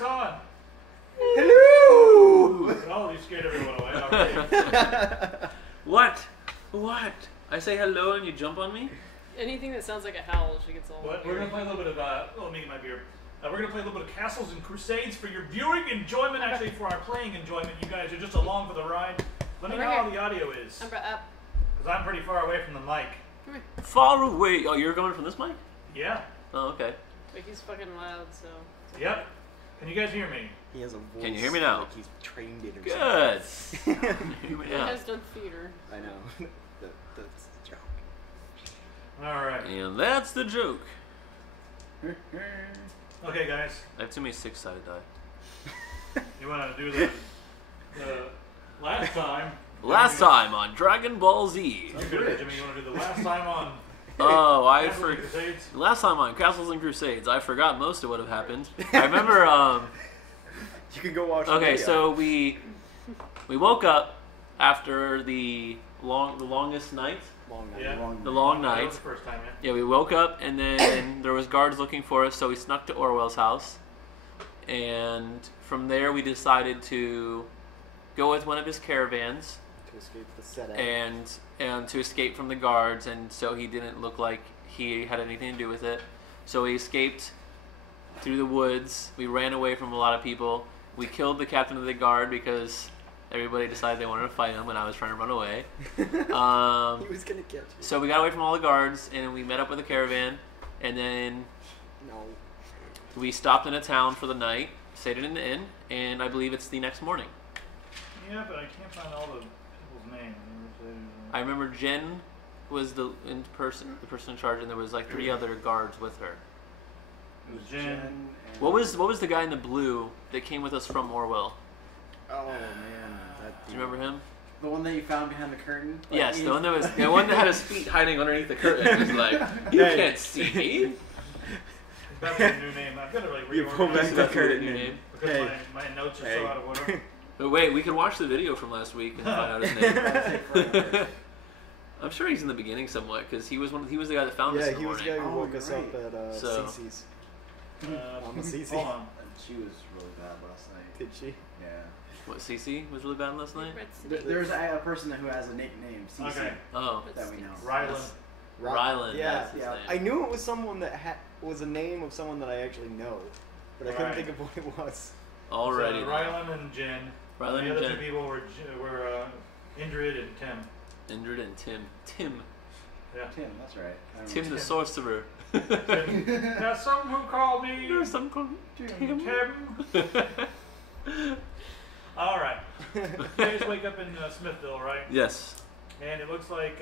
mic's on. Hello! Oh, you scared everyone away. Alright. What? What? I say hello and you jump on me? Anything that sounds like a howl, she gets all. But we're gonna play a little bit of. Let me get my beer. We're gonna play a little bit of Castles and Crusades for your viewing enjoyment. Actually, for our playing enjoyment, you guys are just along for the ride. Let me know how the audio is, I'm up. because I'm pretty far away from the mic. Come here. Far away. Oh, you're coming from this mic? Yeah. Oh, okay. Like he's fucking loud, so. Yep. Can you guys hear me? He has a voice. Can you hear me now? Like he's trained it or Good. something. Hear me He now. has done theater. I know. That's a joke. All right. And that's the joke. Okay, guys. I have too many six-sided die. You want to do the last time? Last time on Dragon Ball Z. Okay, Jimmy, you want to do the last time on? Oh, I Castles and forgot. Crusades? Last time on Castles and Crusades, I forgot most of what had happened. I remember. You can go watch the Okay, video. so we woke up after the longest night. Long night. Yeah. The long That night. was the first time, yeah. Yeah, we woke up and then there was guards looking for us, so we snuck to Orwell's house. And from there we decided to go with one of his caravans To escape the setup. and to escape from the guards, and so he didn't look like he had anything to do with it. So we escaped through the woods. We ran away from a lot of people. We killed the captain of the guard because everybody decided they wanted to fight him when I was trying to run away. He was gonna catch you. So we got away from all the guards, and we met up with a caravan, and then No. we stopped in a town for the night, stayed in an inn, and I believe it's the next morning. Yeah, but I can't find all the people's names. I remember Jen was the person in charge, and there was like 3 other guards with her. It was Jen. and What was the guy in the blue that came with us from Orwell? Oh man, Do you remember him? The one that you found behind the curtain? Like, Yes, the one that had his feet hiding underneath the curtain. He was like, "You Hey. can't see me." That's a new name. I've got to like You pull back reorganize the it curtain. New name. because Hey. my notes are Hey. so out of order. But wait, we could watch the video from last week and find out his name. I'm sure he's in the beginning somewhat because he was the guy that found us Yeah, in the he was the morning. guy who Oh, woke us you're up at So- CC's. I'm a CC. Hold on. She was really bad last night. Did she? Yeah. What, CC was really bad last night? There's a person who has a nickname, CC, Okay. Oh, that we know. Rylan. Rylan. Yeah, that's his yeah. name. I knew it was someone that was a name of someone that I actually know, but I couldn't Right. think of what it was. Already. So, Rylan and Jen. Rylan the and other Jen. 2 people were Indrid and Tim. Indrid and Tim. Tim. Yeah. Tim, that's right. I remember. Tim the sorcerer. Tim. There's some who call me There's some called Tim. All right. You guys wake up in Smithville, right? Yes. And it looks like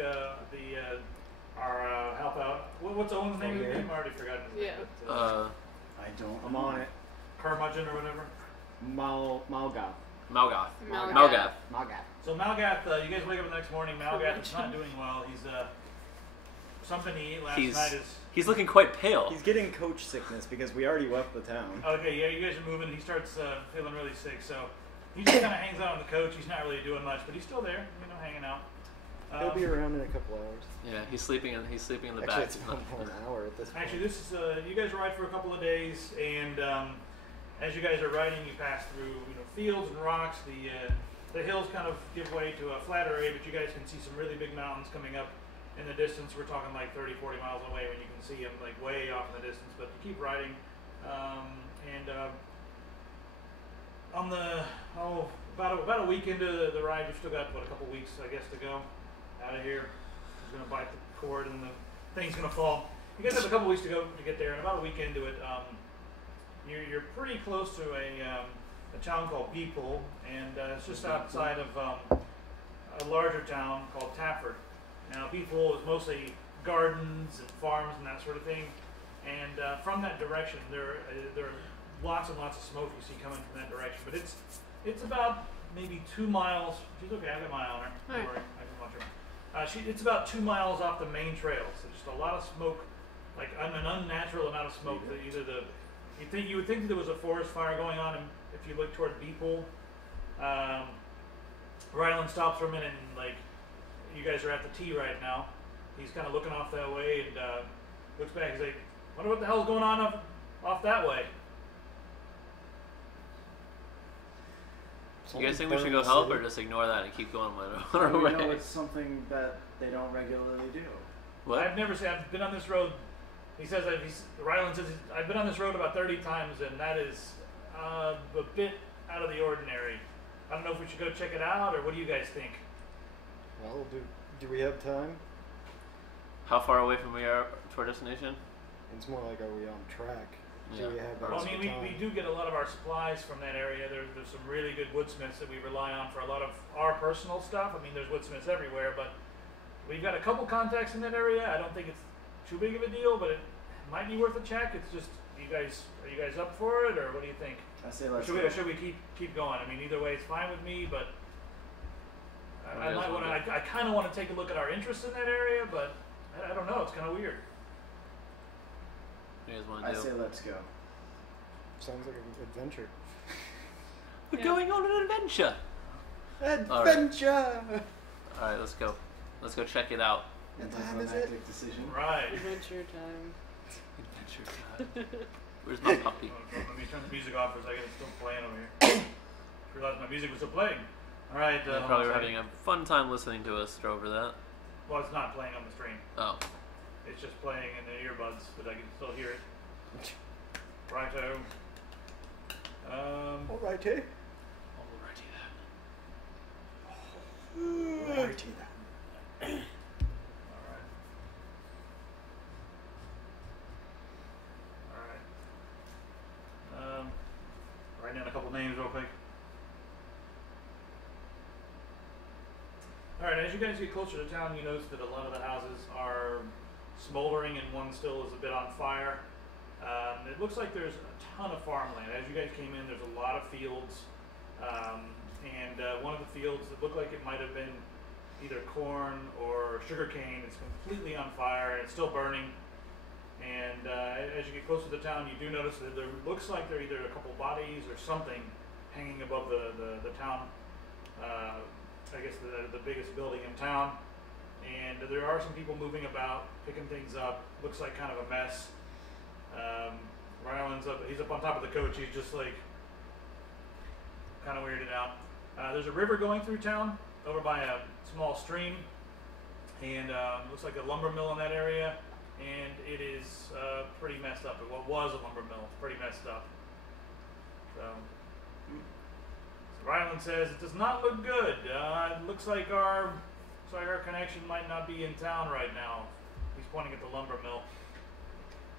our help out. What's Owen's name? Okay. I've already forgotten his name. Yeah. But, I don't. I'm on it. Curmudgeon or whatever. Malgoth. Malgoth. Malgath. Malgath. Malgoth. So Malgath, you guys wake up the next morning. Malgath is not doing well. He's something he ate last night is. He's looking quite pale. He's getting coach sickness because we already left the town. Okay, yeah, you guys are moving. He starts feeling really sick, so he just kind of hangs out on the coach. He's not really doing much, but he's still there, hanging out. He'll be around in a couple hours. Yeah, he's sleeping in the Actually, back. it's about an hour at this point. Actually, this is you guys ride for a couple of days, and as you guys are riding, you pass through fields and rocks. The hills kind of give way to a flatter area, but you guys can see some really big mountains coming up in the distance. We're talking like 30, 40 miles away when you can see them like way off in the distance. But you keep riding, on the about a week into the ride, you've still got a couple weeks, I guess, to go out of here. He's gonna bite the cord and the thing's gonna fall. You guys have a couple weeks to go to get there, and about a week into it, you're pretty close to a town called Beepool, and it's just outside of a larger town called Tafford. Now, Beepool is mostly gardens and farms and that sort of thing, and from that direction, there are lots and lots of smoke you see coming from that direction. But it's about maybe 2 miles. She's okay. I got my eye on her. Don't Alright. worry, I can watch her. It's about 2 miles off the main trail, so just a lot of smoke, like an unnatural amount of smoke. That either you would think that there was a forest fire going on, and if you look toward Beepool, Rylan stops for a minute and you guys are at the T right now. He's kind of looking off that way and looks back. He's like, "Wonder what the hell's going on off that way." You guys think we should go help or just ignore that and keep going on our We way? know it's something that they don't regularly do. What? I've never seen. I've been on this road. He says that Ryland says I've been on this road about 30 times, and that is a bit out of the ordinary. I don't know if we should go check it out, or what do you guys think? Well, do we have time? How far away from we are to our destination? It's more like, are we on track? Yeah. Do we have Well, I extra mean, time? we do get a lot of our supplies from that area. There's some really good woodsmiths that we rely on for a lot of our personal stuff. I mean, there's woodsmiths everywhere, but we've got a couple contacts in that area. I don't think it's too big of a deal, but it might be worth a check. It's just, are you guys up for it, or what do you think? I say let's Should go. we keep going? I mean, either way, it's fine with me, but I might want to. I kind of want to take a look at our interest in that area, but I don't know. It's kind of weird. What do you guys want I to do? say let's go. Sounds like an adventure. We're Yeah. going on an adventure. Adventure! All right, let's go. Let's go check it out. What time is Anticlimactic it? decision. Right. Adventure time. Adventure time. Where's my puppy? Let me turn the music off for a second. It's still playing over here. Just realized my music was still playing. All right. They probably were having a fun time listening to us over that. Well, it's not playing on the stream. Oh. It's just playing in the earbuds, but I can still hear it. Righto. Alrighty. Alrighty Alrighty then. Alright. Alright. Write down a couple names real quick. Alright, as you guys get closer to town, you notice that a lot of the houses are smoldering and one still is a bit on fire. It looks like there's a ton of farmland. As you guys came in, there's a lot of fields. And one of the fields that looked like it might have been either corn or sugarcane is completely on fire and it's still burning. And as you get closer to the town, you do notice that there looks like there are either a couple bodies or something hanging above the town. I guess the biggest building in town. And there are some people moving about, picking things up. Looks like kind of a mess. Ryland's up. He's up on top of the coach. He's just like kind of weirded out. There's a river going through town over by a small stream, and looks like a lumber mill in that area, and it is pretty messed up. What was a lumber mill, it's pretty messed up. So Ryland says it does not look good. It looks like our connection might not be in town right now. He's pointing at the lumber mill.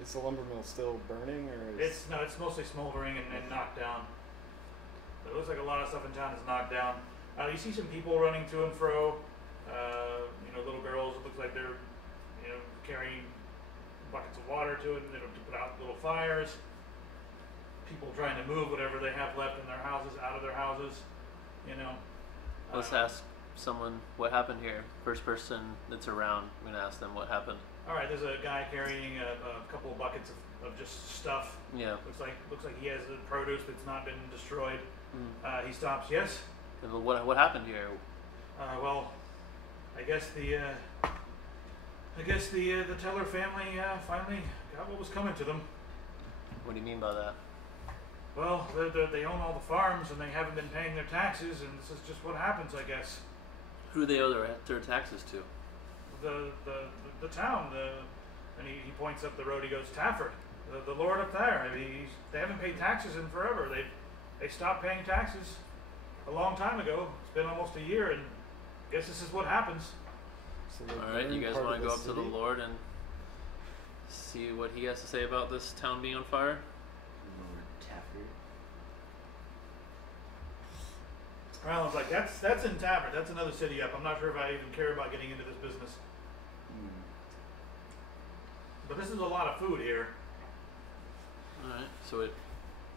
Is the lumber mill still burning, or is... It's mostly smoldering and knocked down. It looks like a lot of stuff in town is knocked down. You see some people running to and fro. Little girls. It looks like they're, carrying buckets of water to it, to put out little fires. People trying to move whatever they have left in their houses out of their houses. Let's ask someone what happened here. First person that's around, I'm gonna ask them what happened. All right, there's a guy carrying a couple of buckets of just stuff. Yeah. Looks like he has the produce that's not been destroyed. He stops. Yes. And what happened here? Well, I guess the Teller family finally got what was coming to them. What do you mean by that? Well, they own all the farms and they haven't been paying their taxes, and this is just what happens, I guess. Who do they owe their taxes to? The town, and he points up the road. He goes, Tafford, the lord up there. They haven't paid taxes in forever. They stopped paying taxes a long time ago. It's been almost a year, and I guess this is what happens. So they All right, you burn guys part want of to go the up to the city? Lord and see what he has to say about this town being on fire? Lord Tafford. Ryland's like, that's in Tafford. That's another city up. I'm not sure if I even care about getting into this business. But this is a lot of food here. All right. So what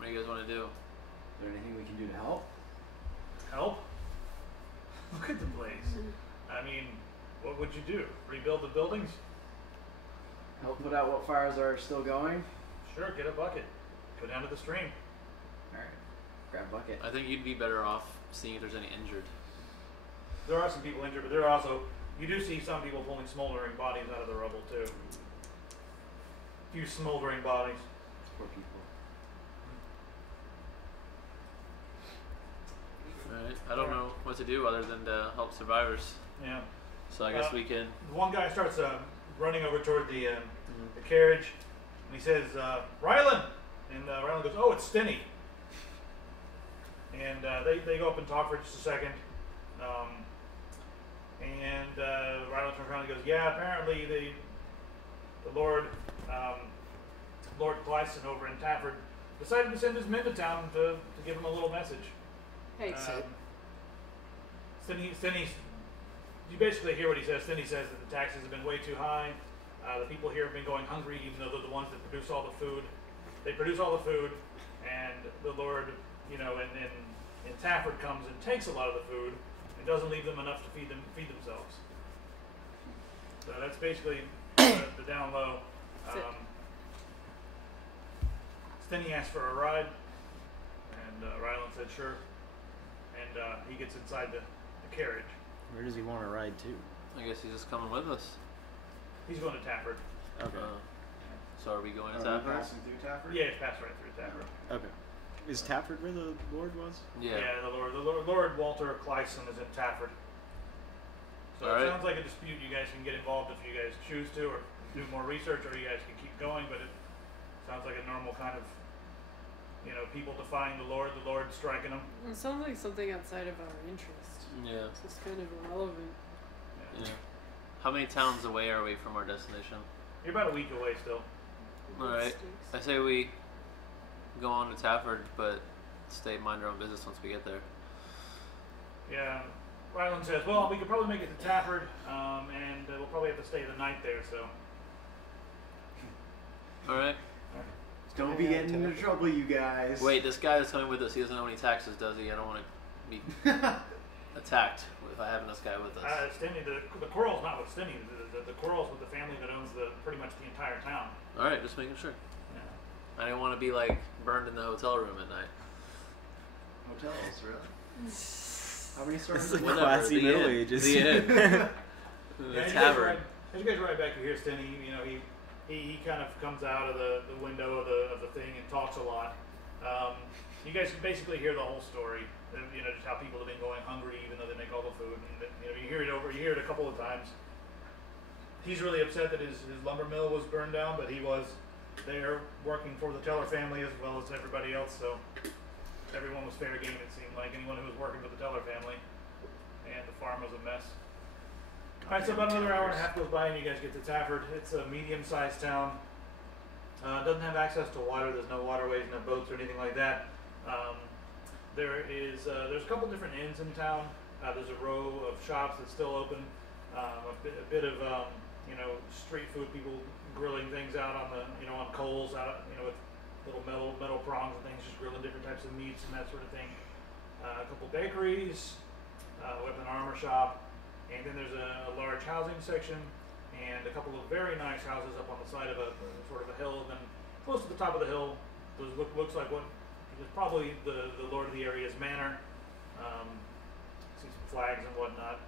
do you guys want to do? Is there anything we can do to help? Help? Look at the place. I mean, what would you do? Rebuild the buildings? Help put out what fires are still going? Sure, get a bucket. Go down to the stream. Alright. Grab a bucket. I think you'd be better off seeing if there's any injured. There are some people injured, but there are also, you do see some people pulling smoldering bodies out of the rubble too. A few smoldering bodies. Poor people. All right. to do other than to help survivors. Yeah. So I guess we can. The one guy starts running over toward the carriage, and he says, "Rylan," and Rylan goes, "Oh, it's Stinny." And they go up and talk for just a second, and Rylan turns around and goes, "Yeah, apparently the Lord Lord Clyson over in Tafford decided to send his men to town to give him a little message." Hey, Stinny, you basically hear what he says. Stinny says that the taxes have been way too high. The people here have been going hungry, even though they're the ones that produce all the food. They produce all the food, and the Lord, in Tafford comes and takes a lot of the food and doesn't leave them enough to feed themselves. So that's basically the down low. Stinny asked for a ride, and Rylan said sure, and he gets inside the carriage. Where does he want to ride to? I guess he's just coming with us. He's going to Tafford. Okay. So are we going to Are we Tafford? passing through Tafford? Yeah, it's passed right through Tafford. Okay. Is Tafford where the Lord was? Yeah. The Lord Walter Clyson is in Tafford. So All right. it sounds like a dispute. You guys can get involved if you guys choose to, or do more research, or you guys can keep going. But it sounds like a normal kind of, people defying the Lord striking them. it sounds like something outside of our interest. Yeah. So it's kind of irrelevant. Yeah. How many towns away are we from our destination? You're about a week away still. All right. I say we go on to Tafford, but mind our own business once we get there. Yeah. Rylan says, well, we could probably make it to Tafford, and we'll probably have to stay the night there, so. All right. Don't be getting into trouble, you guys. Wait, this guy that's coming with us, he doesn't know any taxes, does he? I don't want to be attacked if I have this guy with us. Stinny, the quarrel's not with Stinny. The quarrel's with the family that owns pretty much the entire town. All right, just making sure. Yeah. I didn't want to be burned in the hotel room at night. Hotels, really? How many stores? This is Whatever, classy the Middle inn. Ages. The inn. The tavern. As you guys ride back, you hear Stinny. He kind of comes out of the window of the thing and talks a lot. You guys can basically hear the whole story. Just how people have been going hungry even though they make all the food. And you hear it a couple of times. He's really upset that his lumber mill was burned down, but he was there working for the Teller family as well as everybody else. So everyone was fair game. It seemed like anyone who was working for the Teller family, and the farm was a mess. All right, so about another hour and a half goes by, and you guys get to Tafford. It's a medium-sized town. Doesn't have access to water. There's no waterways, no boats, or anything like that. There's a couple different inns in town. There's a row of shops that's still open. A bit of street food, people grilling things out on on coals, out with little metal prongs and things, just grilling different types of meats and that sort of thing. A couple bakeries, weapon armor shop. And then there's a large housing section and a couple of very nice houses up on the side of a sort of a hill. Then close to the top of the hill, looks like what is probably the lord of the area's manor. See some flags and whatnot.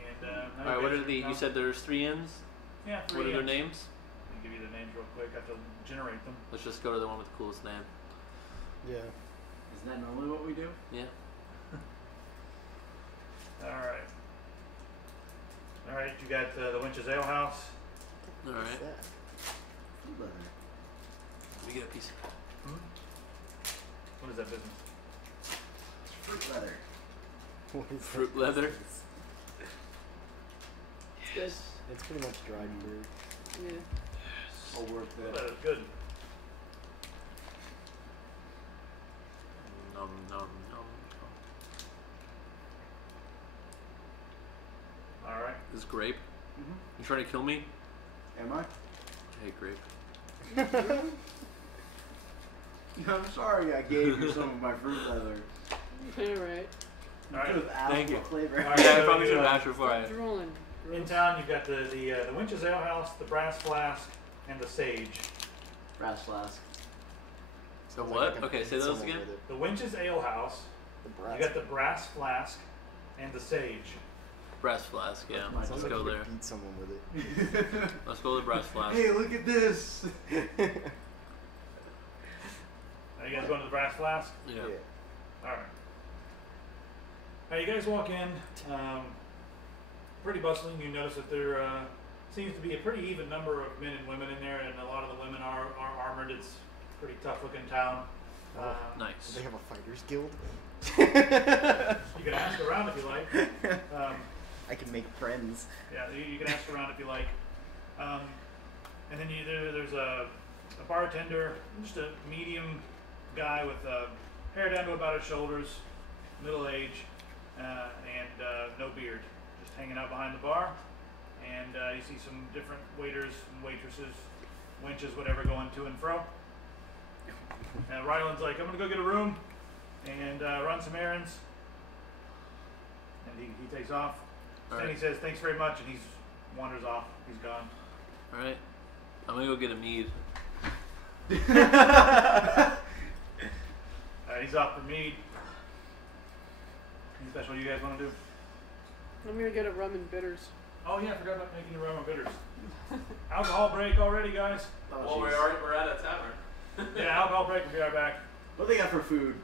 And All right, what are you said there's 3 inns? Yeah, 3 What are their inns. names? Let me give you the names real quick. I have to generate them. Let's just go to the one with the coolest name. Yeah. Isn't that normally what we do? Yeah. All right, you got the Winch's Ale House. All right. What's that? Fruit leather. Let me get a piece. What is that business? It's fruit leather. What is Fruit that? leather. It's good. It's pretty much dried fruit. Yeah. I'll work That that. is good. Nom nom nom. All right. This is grape. Mm-hmm. You trying to kill me? Am I? I hate grape. I'm sorry I gave you some of my fruit leather. Alright. All right. Could have asked Thank what you. flavor. All right. Yeah, I so probably you, should have asked before I. Stop drooling. In town, you've got the Winch's Ale House, the Brass Flask, and the Sage. Brass flask. The Sounds what? like I can Okay, beat say those someone again. with it. The Winch's Ale House, The you brass. got the Brass Flask, and the Sage. Brass flask. Yeah. That's Sounds Let's like go you could there. beat someone with it. Let's go to the brass flask. Hey, look at this. Are you guys going to the Brass Flask? Yeah. All right. You guys walk in, pretty bustling. You notice that there seems to be a pretty even number of men and women in there, and a lot of the women are armored. It's a pretty tough looking town. Nice. Do they have a fighters guild? You can ask around if you like. I can make friends. Yeah, you can ask around if you like. And then there's a bartender, just a medium guy with hair down to about his shoulders, middle age, and no beard, just hanging out behind the bar. And you see some different waiters and waitresses, wenches, whatever, going to and fro. Ryland's like, I'm going to go get a room and run some errands. And he takes off. Then he says, thanks very much, and he wanders off. He's gone. Alright. I'm gonna go get a mead. He's off for mead. Any special you guys want to do? I'm gonna get a rum and bitters. Oh yeah, I forgot about making the rum and bitters. Alcohol break already, guys? Oh, Well, jeez. we're at a tavern. Yeah, alcohol break. We'll be right back. What do they got for food?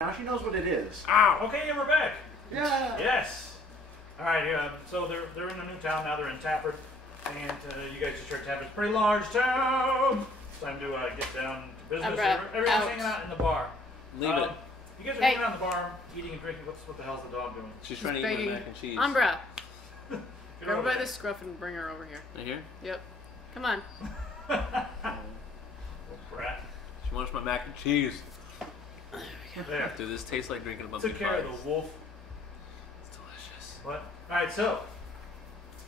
Now she knows what it is. Ow! Okay, yeah, we're back. Yeah. Yes. All right. So they're in a new town now. They're in Tafford, and you guys just heard Tafford's a pretty large town. It's time to get down to business. Everyone's out. hanging out in the bar. Leave it. You guys are Hey. hanging out in the bar, eating and drinking. What the hell's the dog doing? She's trying to eat begging. my mac and cheese. Umbra, Get grab her over by there. the scruff and bring her over here. Right here? Yep. Come on. Little brat. She wants my mac and cheese. There. Dude, this tastes like drinking a bunch Took of care of pies. the wolf. It's delicious. What? All right. So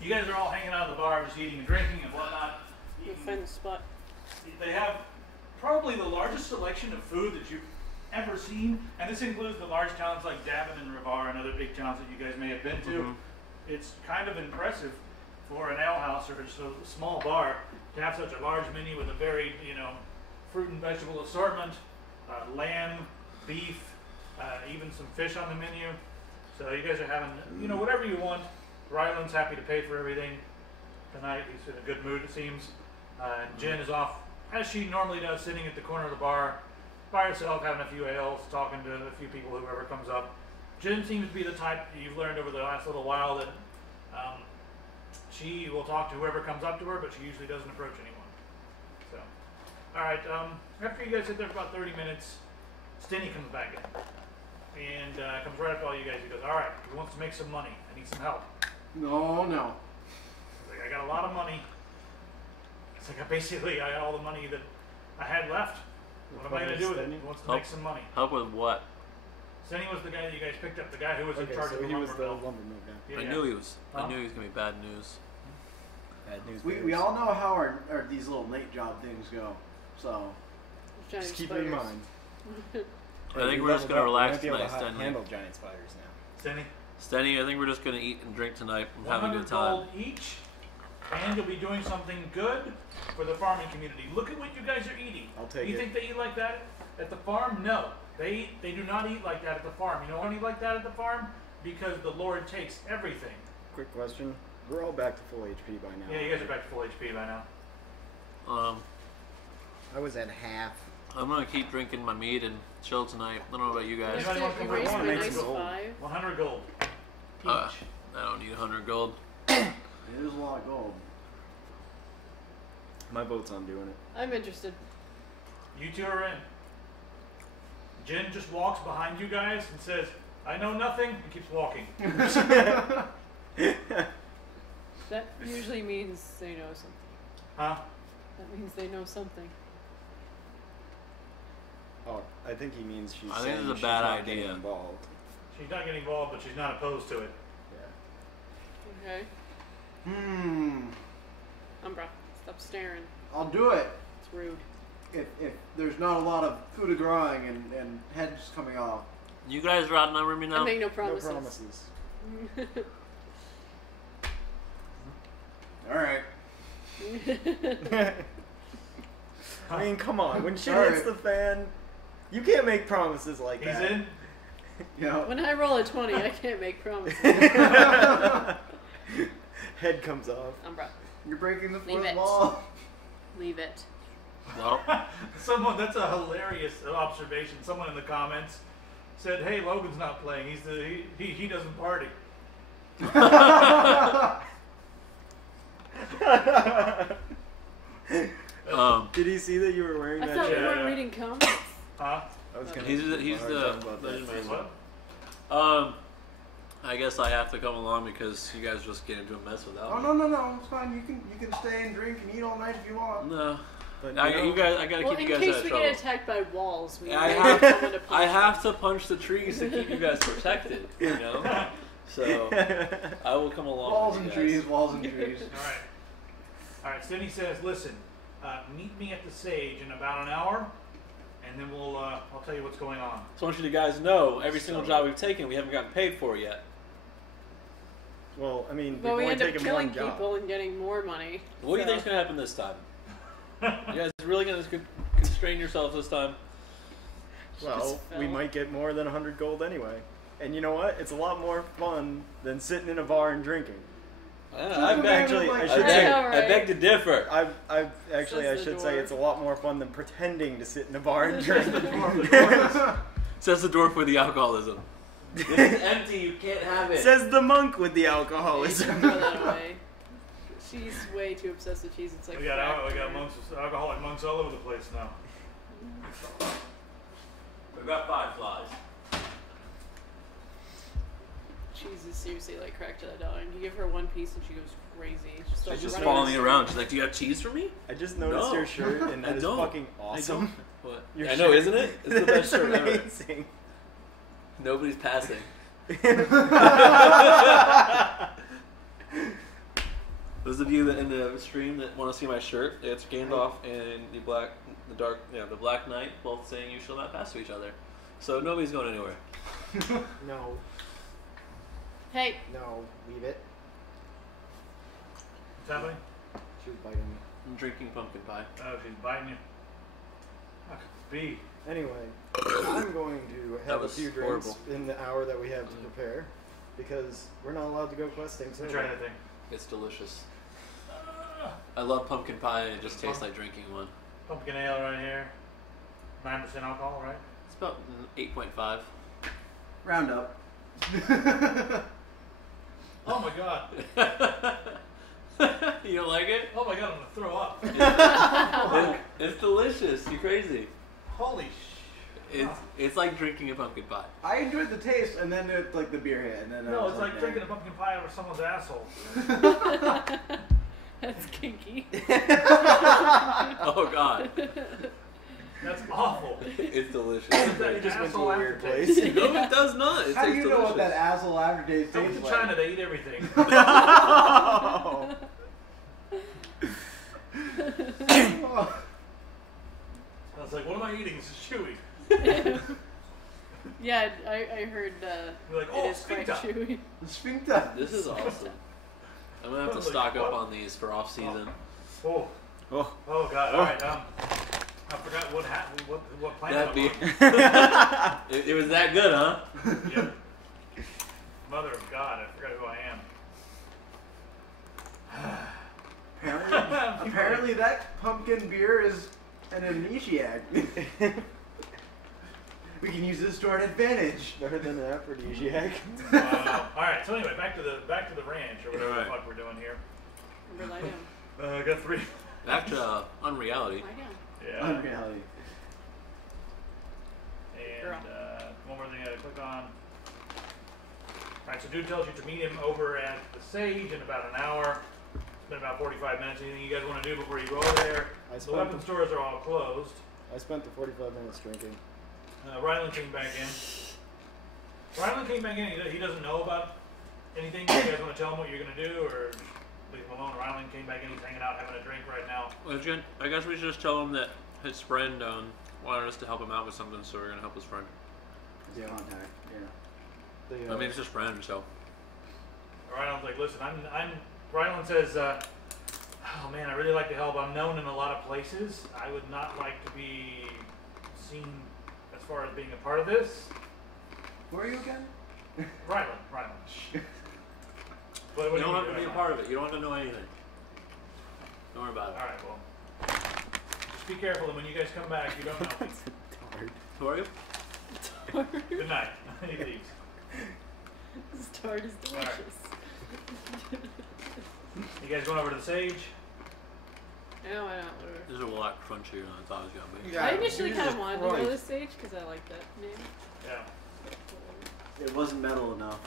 you guys are all hanging out in the bar, just eating and drinking and whatnot. You'll find the spot. They have probably the largest selection of food that you've ever seen, and this includes the large towns like Davin and Rivar and other big towns that you guys may have been to. Mhm. It's kind of impressive for an ale house or just a small bar to have such a large menu with a varied, fruit and vegetable assortment, lamb, beef, even some fish on the menu. So you guys are having, whatever you want. Ryland's happy to pay for everything tonight. He's in a good mood, it seems. And Jen is off, as she normally does, sitting at the corner of the bar by herself, having a few ales, talking to a few people, whoever comes up. Jen seems to be the type that you've learned over the last little while that she will talk to whoever comes up to her, but she usually doesn't approach anyone. So, all right. After you guys sit there for about 30 minutes, Stinny comes back in and comes right up to all you guys. He goes, "All right, he wants to make some money. I need some help." No. He's like, "I got a lot of money." It's like, I got all the money that I had left. What am I going to do with it? He wants to make some money. Help with what? Stinny was the guy that you guys picked up, the guy who was in charge of the he was the lumber mill. lumber mill guy. Yeah, I knew he was. I knew he was gonna be bad news. Bad news. We all know how our these little night job things go. So Giant just keep it in spiders. mind. I think we're just gonna relax tonight, Stenny. Stenny. Handle giant spiders now. Stinny. Stenny, I think we're just gonna eat and drink tonight and have a 100 good time. gold each, and you'll be doing something good for the farming community. Look at what you guys are eating. I'll take You it. think they eat like that at the farm? No. They do not eat like that at the farm. You know why they eat like that at the farm? Because the Lord takes everything. Quick question. We're all back to full HP by now. Yeah, you guys are back to full HP by now. I was at half. I'm gonna keep drinking my mead and chill tonight. I don't know about you guys. Anybody want to come Erase over? my Make nice some gold. 5. 100 gold each. I don't need 100 gold. it is a lot of gold. My vote's on doing it. I'm interested. You two are in. Jen just walks behind you guys and says, "I know nothing," and keeps walking. That usually means they know something. Huh? That means they know something. Oh, I think he means she's I think saying this is a she's bad not getting idea. involved. She's not getting involved, but she's not opposed to it. Yeah. Okay. Umbra, stop staring. I'll do it It's rude. if there's not a lot of coup de grace and heads coming off. You guys are outnumbering me I now. make no promises. No promises. All right. I mean, come on. When shit Alright. hits the fan, you can't make promises like He's that. in. Yeah. When I roll a 20, I can't make promises. Head comes off. Umbra, You're breaking the Leave fourth it. wall. leave it. Well, That's a hilarious observation. Someone in the comments said, "Hey, Logan's not playing. He doesn't party." Did he see that you were wearing I that thought we shirt? Yeah. weren't reading comments. Huh? I was gonna he's have the a hard time about that. the- What? I guess I have to come along because you guys just get into a mess without Oh me. no, it's fine. You can stay and drink and eat all night if you want. No. But, I you know, gotta Well, keep in you guys case out of we trouble. get attacked by walls, we I need have- someone to punch I have them. to punch the trees to keep you guys protected, you know? So, I will come along Walls with and you guys. trees, walls and trees. All right. Sydney says, "Listen, meet me at the Sage in about an hour, and then I'll tell you what's going on." So I want you to guys know, every single job we've taken, we haven't gotten paid for yet. well, I mean, But we we've end only up taken killing one job. people and getting more money. What do you so- think's gonna happen this time? You guys really gonna constrain yourselves this time? Well, Just we fell. might get more than 100 gold anyway. And you know what? It's a lot more fun than sitting in a bar and drinking. I the beg, man actually, who I likes should to- say, know, I right? beg to differ. I Says the say dwarf. it's a lot more fun than pretending to sit in a bar and drink. Says the dwarf with the alcoholism. It's empty, you can't have it. Says the monk with the Throw alcoholism. that away. She's way too obsessed with cheese. It's like We got alcoholic monks all over the place now. We've got 5 flies. Cheese is seriously like cracked to the dollar. And you give her one piece and she goes crazy. She starts She's just running following in you around. She's like, "Do you have cheese for me?" I just noticed No. your shirt, and I that is don't. fucking I awesome. don't. What? Your I know, shirt. isn't it? It's the best It's shirt ever. amazing. Nobody's passing. Those of you that in the stream that want to see my shirt, it's Gandalf and the Black Knight, both saying you shall not pass to each other. So nobody's going anywhere. No, Hey, no, leave it. What's happening? She was biting me. I'm drinking pumpkin pie. Oh, she's biting you. How could it be? Anyway, I'm going to That have a was few drinks horrible. in the hour that we have to prepare. because we're not allowed to go questing. So Let me try that thing. It's delicious. I love pumpkin pie, and it just tastes like drinking one. Pumpkin ale right here. 9% alcohol, right? It's about 8.5. Round up. Oh my god. You don't like it? Oh my god, I'm gonna throw up. It's delicious. You're crazy. Holy It's like drinking a pumpkin pie. I enjoyed the taste, and then it, like the beer hit, and then I No, was it's like nah. drinking a pumpkin pie out of someone's asshole. That's kinky. Oh god. That's awful. It's delicious. It just went to a weird place. No, it does not. It How do tastes you know what that delicious. asshole aftertaste Come tastes to like? China, they eat everything. Oh. I was like, what am I eating? This is chewy. Yeah, I heard You're like, it oh, is quite sphincter. chewy. The sphincter. This is awesome. I'm gonna have to Like, stock up what? on these for off season. Oh, Oh. oh god. All right. I forgot what planet That I'm beer. It was that good, huh? on. Yep. Mother of God, I forgot who I am. Apparently that pumpkin beer is an amnesiac. We can use this to our advantage. Better than an aphrodisiac. Wow. All right. So anyway, back to the ranch or whatever All right. the fuck we're doing here. Remember, lie down. I got 3. Back to unreality. Lie down. Yeah. Unreality. And one more thing I gotta click on. Alright, so dude tells you to meet him over at the Sage in about an hour. It's been about 45 minutes. Anything you guys want to do before you go over there? I The spent weapon stores are all closed. I spent the 45 minutes drinking. Rylan came back in. Rylan came back in. He doesn't know about anything. You guys want to tell him what you're gonna do, or leave him alone? Rylan came back in. He's hanging out, having a drink right now. I guess we should just tell him that his friend wanted us to help him out with something, so we're gonna help his friend. Yeah. Contact. Yeah. The, I mean, it's his friend, so. Rylan's like, listen, Rylan says, oh man, I really like to help. I'm known in a lot of places. I would not like to be seen as far as being a part of this. Who are you again? Rylan. What You do don't mean, have to be a part of it. You don't have to know anything. Don't worry about it. Alright, well. Just be careful, and when you guys come back, you don't know me. Who are you? Good night. He leaves. This tart is delicious. You guys going over to the Sage? No, I don't. Whatever. This is a lot crunchier than I thought it was gonna be. Yeah, I initially kind of Jesus wanted to go to Christ. this stage because I like that name. Yeah. It wasn't metal enough.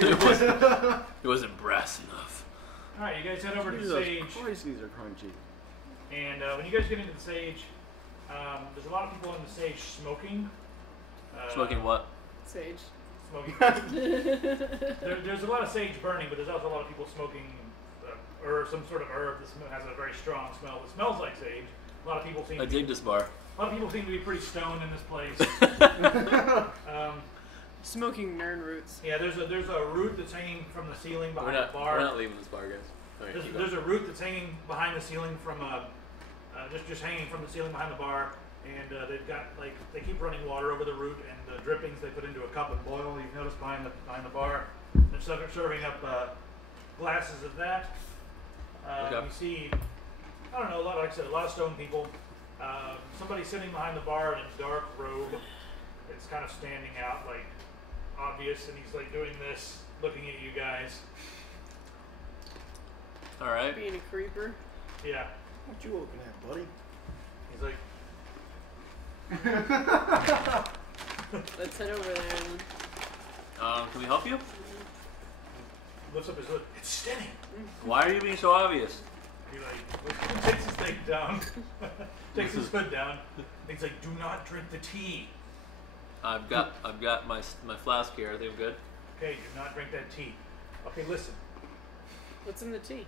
It wasn't brass enough. Alright, you guys head over to the Jesus Sage. Christ, these are crunchy. And when you guys get into the Sage, there's a lot of people in the Sage smoking. Smoking what? Sage. Smoking. There's a lot of sage burning, but there's also a lot of people smoking some sort of herb that has a very strong smell. It smells like sage. A lot of people seem I dig this bar. a lot of people seem to be pretty stoned in this place. Smoking nern roots. Yeah, there's a root that's hanging from the ceiling We're behind not, the bar. we're not leaving this bar, guys. Alright, keep There's going. a root that's hanging behind the ceiling from just hanging from the ceiling behind the bar, and they've got they keep running water over the root, and the drippings they put into a cup and boil. You've noticed behind the bar, they're serving up glasses of that. Okay. You see, I don't know, like I said, a lot of stone people. Somebody sitting behind the bar in a dark robe. It's kind of standing out, like obvious, and he's like doing this, looking at you guys. Alright. Being a creeper. Yeah, What you looking at, buddy? he's like, Let's head over there and Can we help you? lifts up his hood. It's stinning. Why are you being so obvious? He takes his thing down, takes his hood down. And he's like, "Do not drink the tea." I've got my flask here. Are they good? Okay, do not drink that tea. Okay, listen, what's in the tea?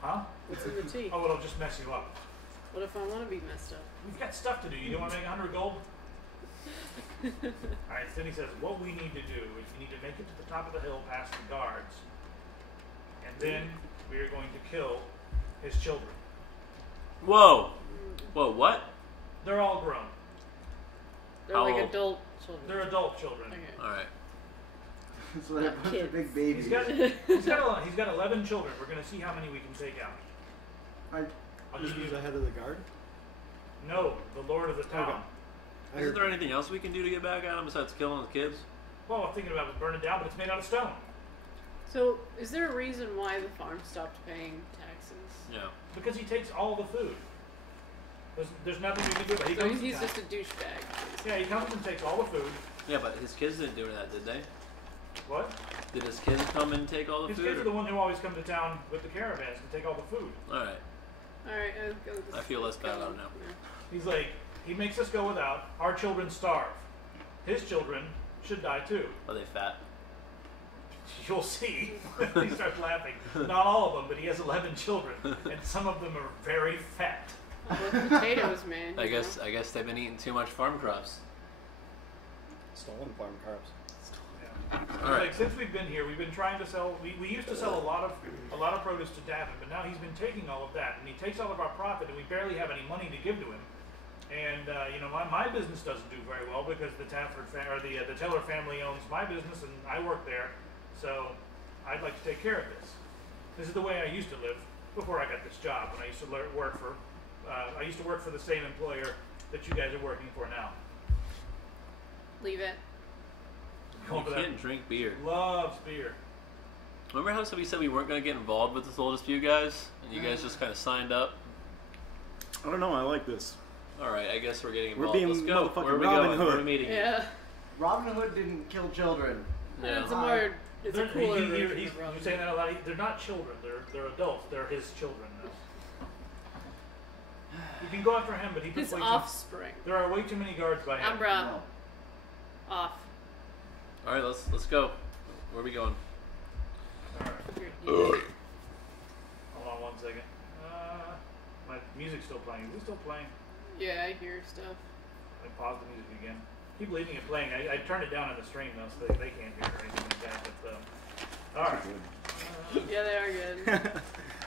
huh? What's in the tea? Oh, it'll just mess you up. What if I want to be messed up? We've got stuff to do. You don't want to make 100 gold? All right. Then he says, "What we need to do is we need to make it to the top of the hill past the guards, and then we are going to kill his children. Whoa. Whoa, what? They're all grown. They're How like old? adult children. They're adult children. Okay. Alright. So they're a Not bunch kids. of big babies. He's got 11 children. We're gonna see how many we can take out. I'll This give was you. ahead of the guard. No, the lord of the town. Okay. Isn't there anything else we can do to get back at him besides killing the kids? Well, I'm thinking about it burn it down, but it's made out of stone. So, is there a reason why the farm stopped paying taxes? Yeah. Because he takes all the food. There's nothing we can do about it. He So comes he's to town. just a douchebag. Yeah, he comes and takes all the food. Yeah, but his kids didn't do that, did they? What? Did his kids come and take all the His food? kids are the ones who always come to town with the caravans to take all the food. Alright. Alright, I feel less bad about it now. He's like, he makes us go without. Our children starve. His children should die too. Are they fat? You'll see. He starts laughing. Not all of them, but he has 11 children, and some of them are very fat. With potatoes, man. I you guess know? they've been eating too much farm crops. Stolen farm carbs. Yeah. All right. Like since we've been here, we've been trying to sell. We used to sell a lot of produce to Tafford, but now he's been taking all of that, and he takes all of our profit, and we barely have any money to give to him. And you know, my business doesn't do very well because the Tafford the Taylor family owns my business, and I work there. So I'd like to take care of this. This is the way I used to live before I got this job. When I used to work for, I used to work for the same employer that you guys are working for now. Leave it. Going You for that. can't drink beer. Loves beer. Remember how we said we weren't going to get involved with this whole dispute, guys? And you guys just kind of signed up? I don't know. I like this. Alright, I guess we're getting We're involved. being Let's go. motherfucking Where are we Robin going? Where are Hood. we meeting? Yeah. Robin Hood didn't kill children. Yeah. It's a more. It's a cooler version You're of Robin saying Hood. that a lot. They're not children. They're adults. They're his children now. You can go after him, but he puts His way offspring. there are way too many guards by him. Umbra. No. Off. Alright, let's go. Where are we going? All right. You're- Hold on one second. My music's still playing. Is it still playing? Yeah, I hear stuff. I pause the music again. Keep leaving it playing. I turned it down on the stream though, so they can't hear or anything like that. But all right. Yeah, they are good.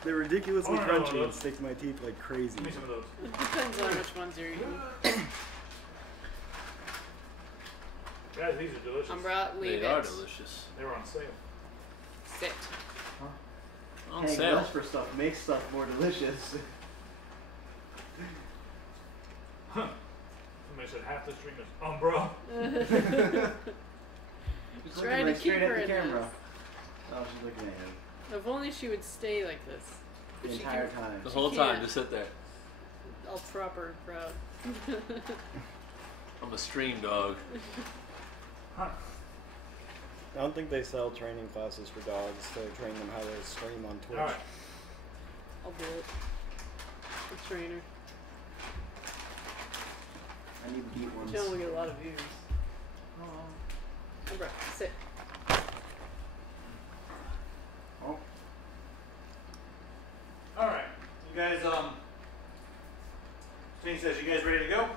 They're ridiculously I wanna know crunchy those. and stick to my teeth like crazy. Give me some of those. It depends on which ones you're eating. Guys, these are delicious. Umbra, leave They it. are delicious. They were on sale. Sit. On Paying sale. less for stuff makes stuff more delicious. Huh. Somebody said half the stream is Umbra. She's Trying looking to right keep straight her at the in camera. this. Oh, she's looking at him If only she would stay like this. the But she entire can- time. The whole She time, can't. just sit there. I'll prop her proud. I'm a stream dog. Huh. I don't think they sell training classes for dogs to train them how to stream on Twitch. All right. I'll do it. A trainer. I need deep ones. She'll only get a lot of views. Umbra, sit. Oh, All right. You guys, Steve says, you guys ready to go?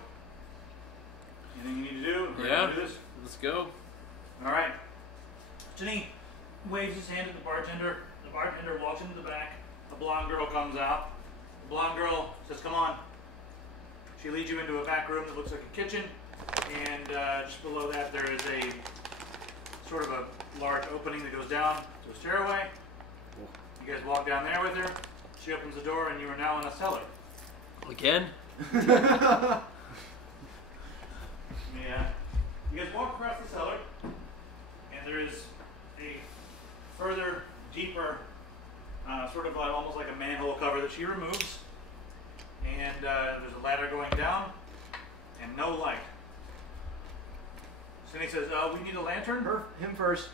Anything you need to do? Ready Yeah. to do this? Let's go. All right. Janine waves his hand at the bartender. The bartender walks into the back. A blonde girl comes out. The blonde girl says, "Come on." She leads you into a back room that looks like a kitchen, and just below that there is a sort of a large opening that goes down to a stairway. You guys walk down there with her. She opens the door, and you are now in a cellar. Again? Yeah. You guys walk across the cellar, and there is a further, deeper, sort of almost like a manhole cover that she removes. And there's a ladder going down, and no light. Cindy says, "We need a lantern." him first.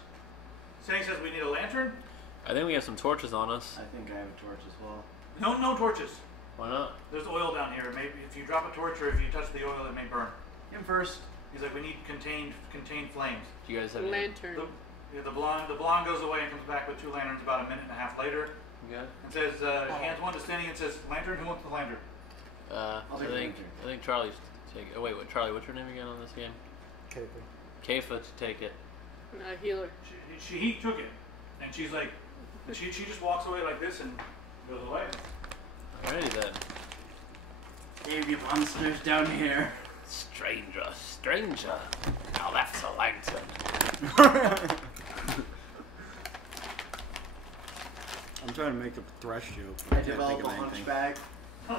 Cindy says, "We need a lantern." I think we have some torches on us. I think I have a torch as well. No torches. Why not? There's oil down here. Maybe if you drop a torch or if you touch the oil, it may burn. Him first. He's like, "We need contained flames." Do you guys have any? Lantern. The blonde goes away and comes back with 2 lanterns about a minute and a half later, Good. and says, hands one to Cindy and says, "Lantern, who wants the lantern?" I'll take the lantern. I think Charlie should take it. Oh wait, Charlie, what's your name again on this game? Okay. Kayfa should take it. Healer. He took it, and she's like, she just walks away like this and goes away. Alrighty then. There you monsters down here. Stranger. Now that's a lantern. I'm trying to make a thresh joke. I Can't develop think a of anything. hunchback.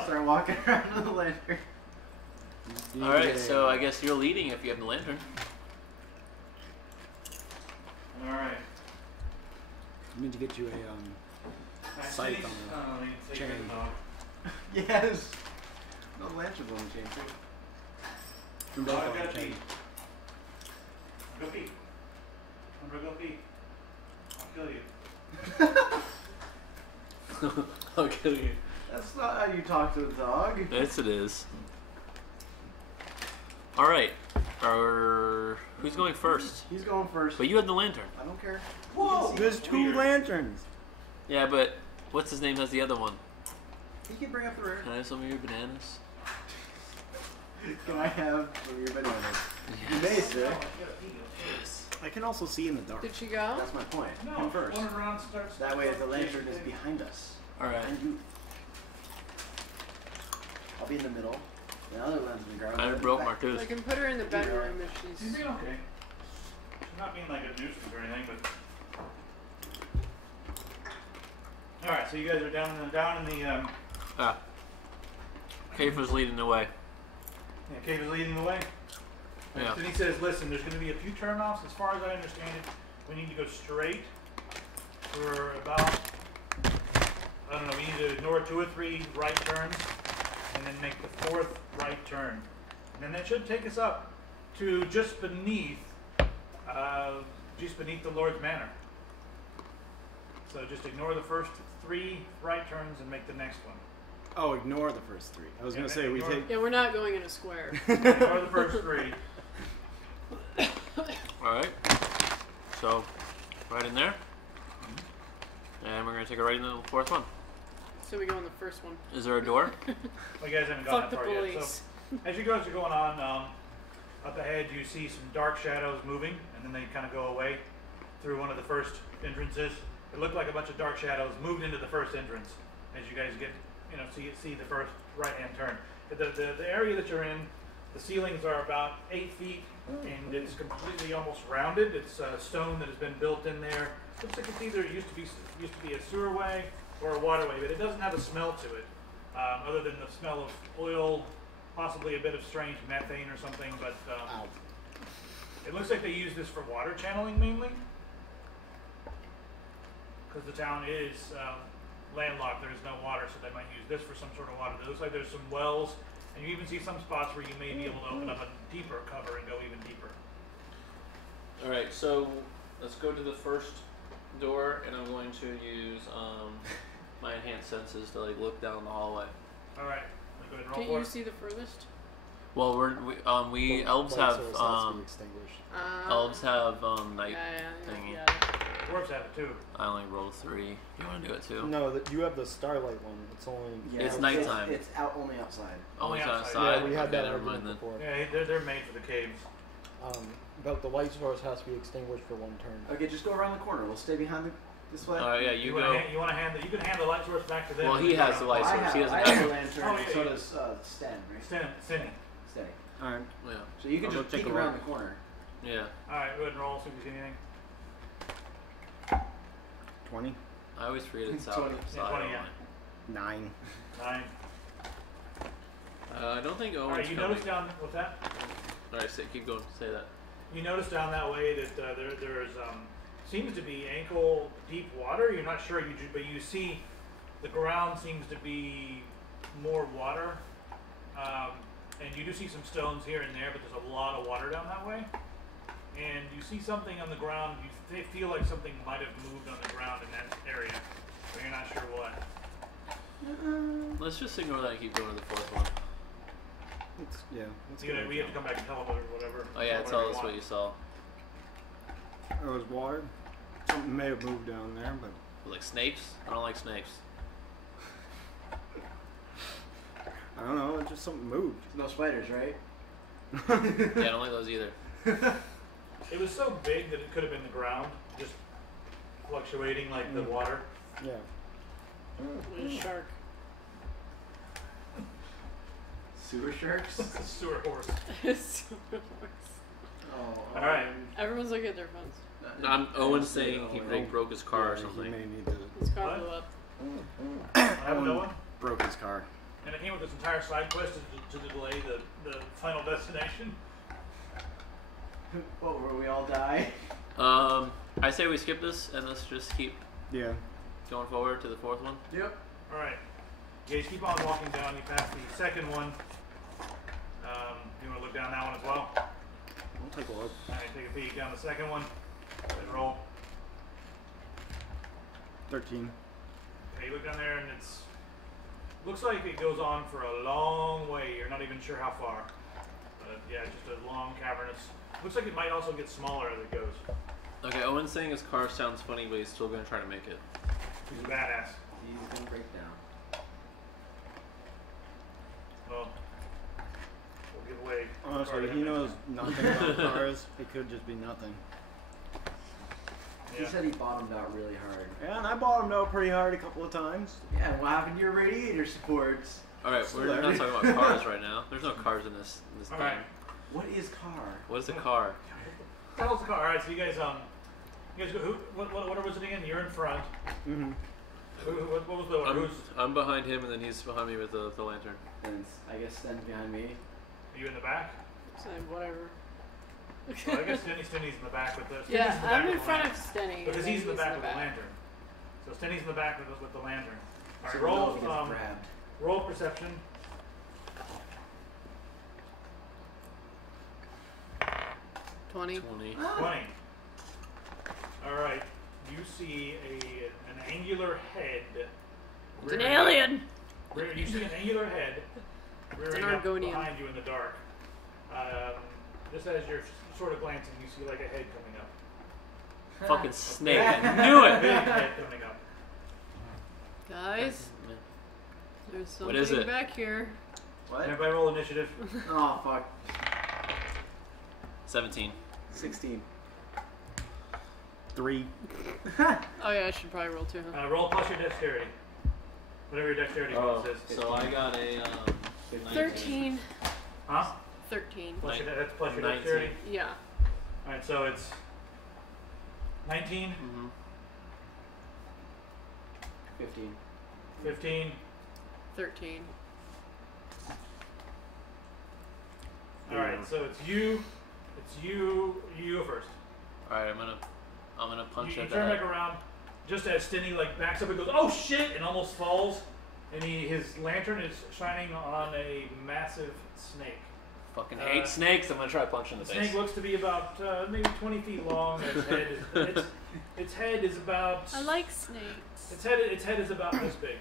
Start walking around with the lantern. Alright, so I guess you're leading if you have the lantern. Alright. I need to get you a sight on the chain. Yes. No lanterns on the chain too. Them both on the chain. Go pee. I'm gonna go pee. I'll kill you. I'll kill you. That's not how you talk to a dog. Yes, it is. Alright. Who's going first? He's going first. But you had the lantern. I don't care. Whoa! There's 2 lanterns. Yeah, but what's his name has the other one? He can bring up the rear. Can I have some of your bananas? Can I have some of your bananas? You may, sir. Yes. I can also see in the dark. Did she go? That's my point. No, Him first. one round starts. That way, the lantern is behind us. Alright. Behind you. I'll be in the middle. The other lantern grab. I broke Marcus. I can put her in the bedroom if She's she's. being okay. She's not being like a nuisance or anything, but. Alright, so you guys are down in the Kafer's leading the way. yeah, Cave is leading the way. Yeah. Then he says, listen, there's going to be a few turnoffs. As far as I understand it, we need to go straight for about, I don't know, we need to ignore 2 or 3 right turns and then make the 4th right turn. And then that should take us up to just beneath the Lord's Manor. So just ignore the first 3 right turns and make the next one. Oh, ignore the first 3. I was Yeah, gonna say we ignore- take. Yeah, we're not going in a square. Ignore the first 3. Alright. So, right in there. And we're going to take a right in the 4th one. So we go in the first one. Is there a door? Well, you guys haven't gone Fuck that the far yet. police. So, as you guys are going on, up ahead you see some dark shadows moving, and then they kind of go away through one of the first entrances. It looked like a bunch of dark shadows moved into the first entrance as you guys get, see the first right-hand turn. The area that you're in, the ceilings are about 8 feet, and it's completely almost rounded. It's stone that has been built in there. Looks like it's either it used to be a sewerway or a waterway, but it doesn't have a smell to it, other than the smell of oil, possibly a bit of strange methane or something. But it looks like they use this for water channeling mainly, because the town is landlocked. There is no water, so they might use this for some sort of water. It looks like there's some wells, and you even see some spots where you may be able to open up a deeper cover and go even deeper. Alright, so let's go to the first door, and I'm going to use my enhanced senses to look down the hallway. All right, let's go ahead and roll Can't for you it. see the furthest? Well, we elves have extinguished. elves have night Yeah. thingy. Dwarves have it too. I only rolled 3. You want to do it too? No, you have the starlight one. It's only. It's nighttime. It's out only outside. Always Only outside. Yeah, we had Okay, that never mind argument then. before. Yeah, they're made for the caves. But the light source has to be extinguished for 1 turn. Okay, just go around the corner. We'll stay behind this way. Yeah, you go. You want to hand you can hand the light source back to them. Well, he has the light I source. He have, doesn't I have have a it. lantern. Oh, yeah, so yeah. does Stan, right? Cindy. Steady. Alright. Yeah. So you can I'll go just take peek a around look. the corner. Yeah. All right, go ahead and roll. See if you see anything. 20. I always forget it's 20. outside. Yeah, 20, yeah. 9. 9. I don't think All Owen's right, you coming. notice down. What's that? Alright, keep going. Say that. You notice down that way that there's seems to be ankle deep water. You're not sure, but you see the ground seems to be more water, and you do see some stones here and there, but there's a lot of water down that way. And you see something on the ground. They feel like something might have moved on the ground in that area, but you're not sure what. Let's just ignore that and keep going to the 4th one. Let's We have to come back and tell them or whatever. Oh yeah, tell us what you saw. There was water. Something may have moved down there, but. Like snakes? I don't like snakes. I don't know, it's just something moved. No spiders, right? Yeah, I don't like those either. It was so big that it could have been the ground, just fluctuating like the water. Yeah. There's a shark. Sewer sharks. Sewer horse. Oh. All right. Everyone's looking at their phones. Owen's saying he broke his car or He something. may need to. His car What? blew up. Have another one? Broke his car. And it came with this entire side quest to delay the final destination. What, where we all die? I say we skip this and let's just keep going forward to the fourth one. Yep. Alright. You guys keep on walking down. You pass the second one. You want to look down that one as well? We'll take a look. Alright, take a peek down the second one. And roll. 13. Okay, you look down there and looks like it goes on for a long way. You're not even sure how far. But yeah, just a long cavernous. Looks like it might also get smaller as it goes. Okay, Owen's saying his car sounds funny, but he's still gonna try to make it. He's a badass. He's gonna break down. Well, we'll give away. Honestly, he knows nothing about cars. It could just be nothing. He said he bottomed out really hard. Yeah, and I bottomed out pretty hard a couple of times. Yeah, what happened to your radiator supports? Alright, we're not talking about cars right now. There's no cars in this game. Alright. What is car? What is a car? That was the car. Alright, so you guys go. What was it again? You're in front. Mm-hmm. What was the order? I'm behind him, and then he's behind me with the lantern. And I guess Sten's behind me. Are you in the back? So whatever. Well, I guess Stenny's in the back with the. Yeah, I'm in front of Stenny. Because he's in the back with the lantern. So Stenny's in the back with the lantern. All right, So roll. Ronaldo gets grabbed. Roll perception. 20. 20. 20. All right. You see an angular head. It's an alien! You see an angular head rearing up Argonian. behind you in the dark. Just as you're sort of glancing, you see like a head coming up. Fucking snake. I knew A big it! head coming up. Guys, there's something What is it? back here. What? Everybody roll initiative. Oh, fuck. 17. 16. 3. Oh yeah, I should probably roll too. Huh? Roll plus your dexterity. Whatever your dexterity bonus is. So I got a 13. Huh? 13. That's plus your 19. dexterity. Yeah. Alright, so it's 19, Mm-hmm. 15. 15. 13. Alright, so it's you. You go first. Alright, I'm gonna punch You at turn that. back around just as Stinny like backs up and goes, "Oh shit!" and almost falls. And his lantern is shining on a massive snake. Fucking hate snakes. I'm gonna try punching The the face. snake looks to be about maybe 20 feet long. Its head is about. I like snakes. Its head is about this big.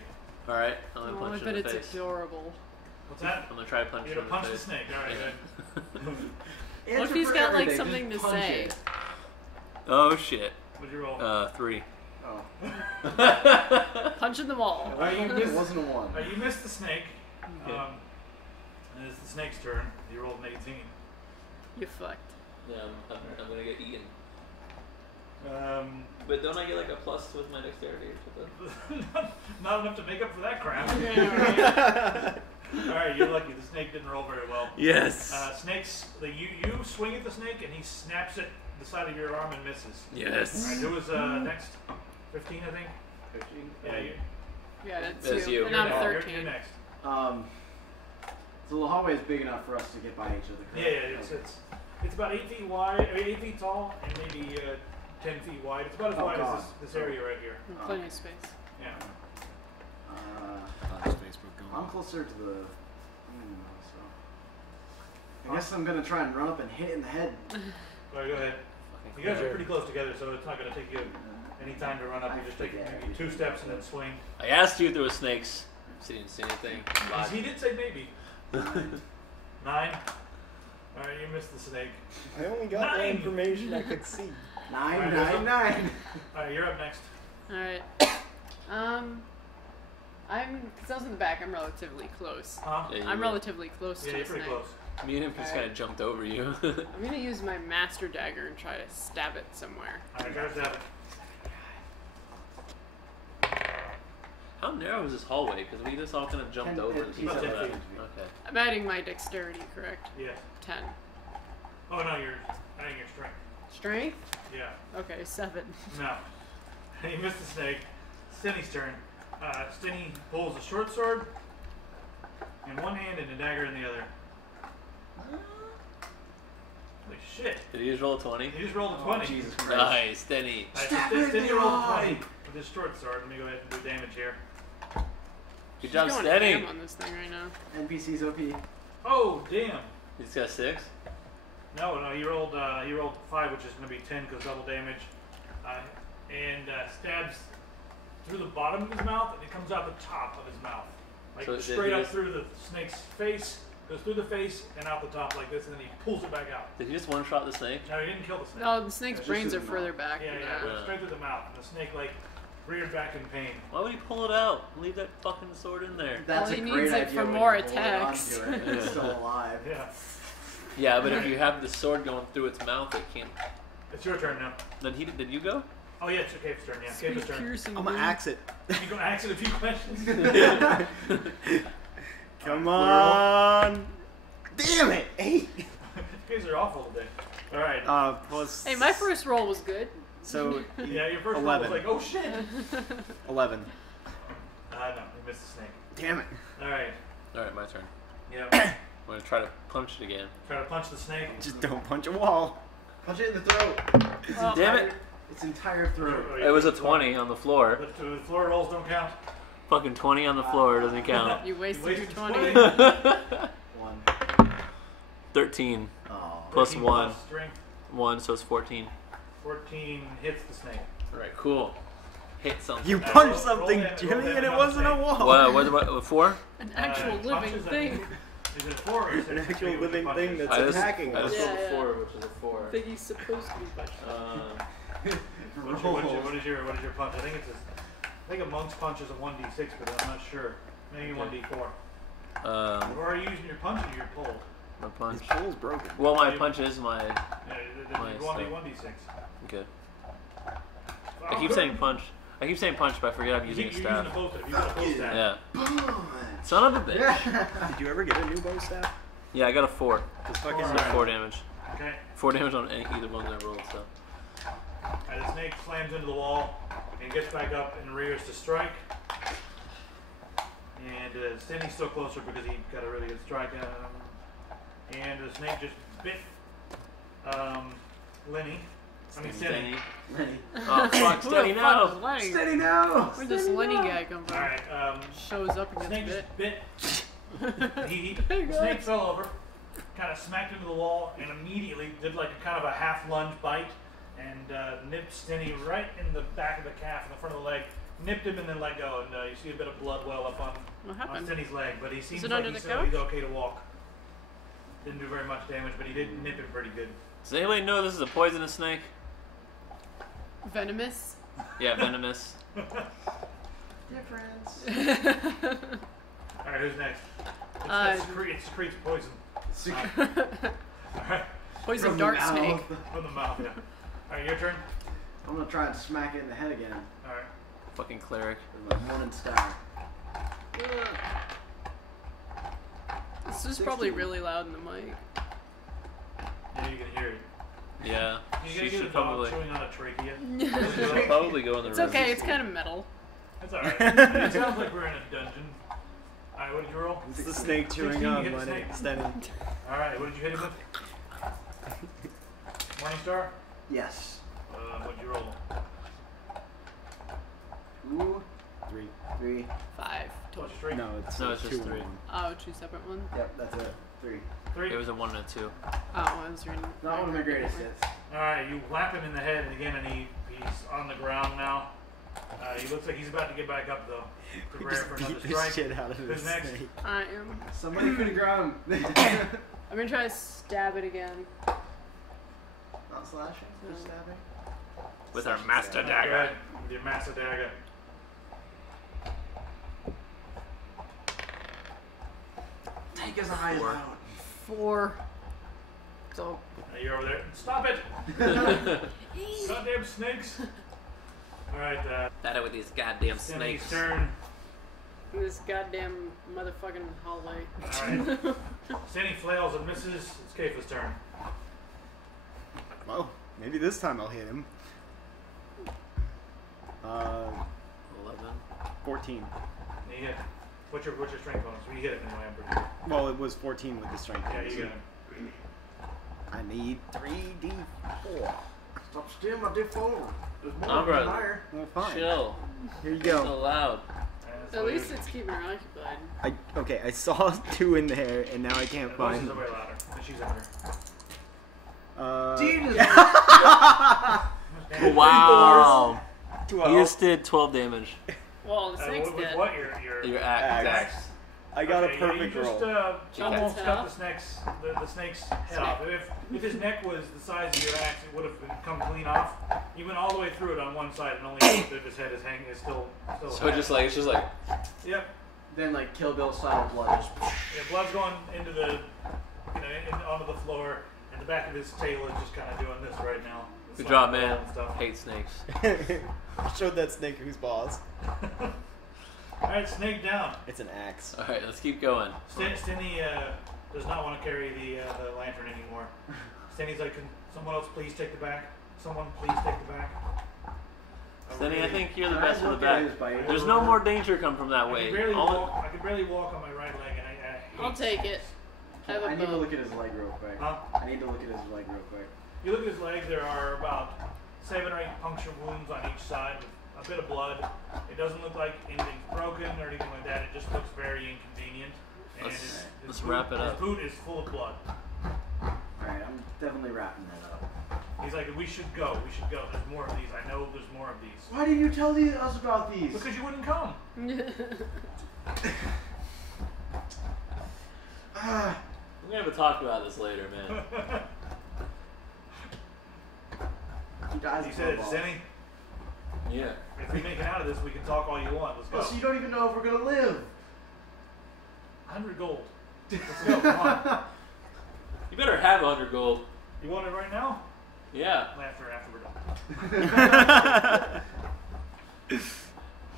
Alright, I'm gonna Oh, I punch bet in the it's face. adorable. What's that? I'm gonna try punching You're in gonna the punch the face. snake. All right, good. What if he's for got like everything, something to just punch say? it. Oh shit. What'd you roll? 3. Oh. Punching them all. It wasn't a 1. You missed the snake. Okay. And it's the snake's turn. You rolled an 18. You fucked. Yeah, I'm gonna get eaten. Um, But don't I get like a plus with my dexterity or something? not enough to make up for that crap. Yeah, Alright, you're lucky. The snake didn't roll very well. Yes. Snakes, you swing at the snake and he snaps at the side of your arm and misses. Yes. Alright, who was next? 15, I think? 15? Yeah, you. Yeah, that's That's you. And I'm You're 13. You're next. So the hallway is big enough for us to get by each other. Yeah, correct? it's about 8 feet wide, 8 feet tall, and maybe 10 feet wide. It's about as wide as this area right here. And plenty of space. Yeah. How's Facebook going? I'm closer to the. So. I guess I'm gonna try and run up and hit it in the head. Alright, go ahead. You guys are pretty close together, so it's not going to take you any time to run up. You just take maybe 2 steps and then swing. I asked you if there was snakes. So you didn't see anything. He did say maybe. 9. Alright, you missed the snake. I only got the 9. information I could see. 9, 9, 9. Alright, you're up next. Alright. Because I was in the back, I'm relatively close. Huh? Yeah, you I'm were. relatively close Yeah, to you're the pretty snake. close. Me and him just kind of jumped over you. I'm gonna use my master dagger and try to stab it somewhere. Alright, try to stab it. How narrow is this hallway? Because we just all kind of jumped 10 over. feet. the About 10 people. feet. Okay. I'm adding my dexterity, correct? Yes. 10. Oh no, you're adding your strength. Strength? Yeah. Okay, 7. No. You missed the snake. Cindy's turn. Stinny pulls a short sword in one hand and a dagger in the other. Holy shit. Did he just roll a 20? He just rolled a 20. Jesus Christ. Nice, Denny. Stinny rolled a 20 with his short sword. Let me go ahead and do damage here. Good She's job, going Denny. ham on this thing right now. NPC's OP. Oh, damn. He's got 6. No, he rolled 5, which is going to be 10 because double damage. And stabs through the bottom of his mouth, and it comes out the top of his mouth. Like So straight up through the snake's face, goes through the face and out the top like this, and then he pulls it back out. Did he just one-shot the snake? No, he didn't kill the snake. No, the snake's Just brains through are the further mouth. back Yeah, than yeah, that. it went straight through the mouth, and the snake like reared back in pain. Why would he pull it out? Leave that fucking sword in there. That's Well, a he great needs it idea for when more you're holding attacks. onto it and it's still alive. Yeah, Yeah, but if you have the sword going through its mouth, it can't. it's your turn now. Then did you go? Oh yeah, it's Cave's turn. Yeah, Cave's turn. Piercing I'm gonna wound. axe it. You gonna ask it a few questions? Come on. Damn it. 8. You guys are awful today. All right. Plus. Hey, my first roll was good. So. Yeah, your first 11. roll was like, oh shit. 11. No, you missed the snake. Damn it. All right. Alright, my turn. Yeah. I'm gonna try to punch it again. Try to punch the snake. Just don't punch a wall. Punch it in the throat. Oh, Damn it! Its entire throat. It was a 20 on the floor. The floor rolls don't count. Fucking 20 on the floor doesn't count. You wasted your wasted 20. 1. 13 Oh. plus 13 1. plus strength. 1, so it's 14. 14 hits the snake. Alright, cool. Hit something. You roll- punched roll something, that- roll Jimmy, that and it on wasn't a snake. wall. What, 4? An actual living punches, I thing. think- Is it 4 or 6? An actual Forget what living the thing punch is. that's I just attacking rolled us. Yeah, yeah. 4, which is a 4. That he's supposed to be punched. What is your punch? I think a monk's punch is a 1d6, but I'm not sure. Maybe 1d4. Or are you using your punch or your pull? My punch. His pole's broken. Well, my punch is my. Yeah, Nice, you want so- 1d6. Okay. I keep saying punch. I keep saying punch, but I forget I'm using a You're staff. using a bow staff. You got a bow staff. Yeah. Punch. Son of a bitch. Did you ever get a new bow staff? Yeah, I got a 4. This fucking. Four. So 4 damage. Okay. 4 damage on either one I rolled, so. And the snake slams into the wall and gets back up and rears to strike. And Stinny's still closer because he got a really good strike. And the snake just bit Lenny. I mean, Stinny. Lenny. Oh, fuck, Who Steady the fuck now. is Lenny? Steady now. Where'd this Lenny guy come from? Alright, Shows up and snake gets just bit. bit. The snake fell over, kind of smacked into the wall, and immediately did like a kind of a half lunge bite and nipped Stinny right in the back of the calf, in the front of the leg. Nipped him and then let go, and you see a bit of blood well up What on happened? Stinny's leg, but he seems it like under the he's couch? okay to walk. Didn't do very much damage, but he did nip him pretty good. Does anybody know this is a poisonous snake? Venomous? Yeah, venomous. Difference. Alright, who's next? It secretes poison. Alright, Poison From dart the snake. mouth. from the mouth, yeah. Alright, your turn. I'm gonna try and smack it in the head again Alright. Fucking cleric. with my morning star. This is probably really loud in the mic. Yeah, you can hear it. Yeah. You She gotta get a should dog probably. chewing on a trachea. She'll probably go in the It's room. okay, it's kind of metal. That's alright. It sounds like we're in a dungeon. Alright, what did you roll? It's the snake chewing 16, on you hit the Lenny. snake. Steady. Alright, what did you hit him with? Morningstar? Yes. What did you roll? 2, 3. 3. 5 What's total. your strength? No, it's No, it's just 2 and 3. 1. Oh, 2 separate ones? Yep, that's it. 3. 3? It was a 1 and a 2. Oh, I was reading. Not one of the greatest hits. Alright, you whap him in the head again, and he's on the ground now. He looks like he's about to get back up, though. We Prepare just for another beat the strike. shit out of Who's this next? snake. I am. Somebody could have ground. I'm gonna try to stab it again. Not slashing, just stabbing. With our master Alright, dagger. go ahead with your master dagger. Take his eyes out. 4. So, You're over there. Stop it! Goddamn snakes! Alright, Got it with these goddamn Stinny's snakes. turn. this goddamn motherfucking hallway. Alright. Stinny flails and misses. It's Kayfa's turn. Well, maybe this time I'll hit him. 11. 14. 14. You hit. What's your strength bonus? We hit it anyway, I'm pretty sure. Well, it was 14 with the strength. Yeah, you got it. I need 3d4. Stop stealing my D4. There's more Umbra. higher. Well, fine. Chill. Here you So go. loud. At least it's keeping her occupied. Okay, I saw 2 in there, and now I can't The find. voices are way louder. And she's under. Jesus. Wow. 12. You just did 12 damage. Well, the snake's with dead. what? Your Axe. axe? I got Okay, a perfect you just, roll. almost his head cut off? the snake's head off. If his neck was the size of your axe, it would have come clean off. You went all the way through it on one side, and only if his head is hanging is still. So it's just like. Yep. Then like Kill Bill style blood just. Yeah, blood's going into the, onto the floor, and the back of his tail is just kind of doing this right now. Good It's job, like man. and stuff. Hate snakes. Showed that snake who's boss. All right, snake down. It's an axe. All right, let's keep going. Stinny does not want to carry the lantern anymore. Stinny's like, can someone else please take the back? Someone please take the back. Stinny, I think you're the Can I best for the look at back. his bite? There's no more danger come from that I way. can barely All walk. I can barely walk on my right leg, and I hate I'll take it. I have a I need to bow. look at his leg real quick. Huh? I need to look at his leg real quick. You look at his leg. There are about 7 or 8 puncture wounds on each side with a bit of blood. It doesn't look like anything's broken or anything like that. It just looks very inconvenient. And Let's his wrap it up. His boot is full of blood. Alright, I'm definitely wrapping that up. He's like, we should go. We should go. There's more of these. I know there's more of these. Why didn't you tell us about these? Because you wouldn't come. Ah, We're gonna have to talk about this later, man. he dies He of said it to snowballs. Zenny. Yeah. If we make it out of this, we can talk all you want. Let's go. Oh, so you don't even know if we're gonna live. 100 gold. Let's go. Come on. You better have 100 gold. You want it right now? Yeah. After we're done.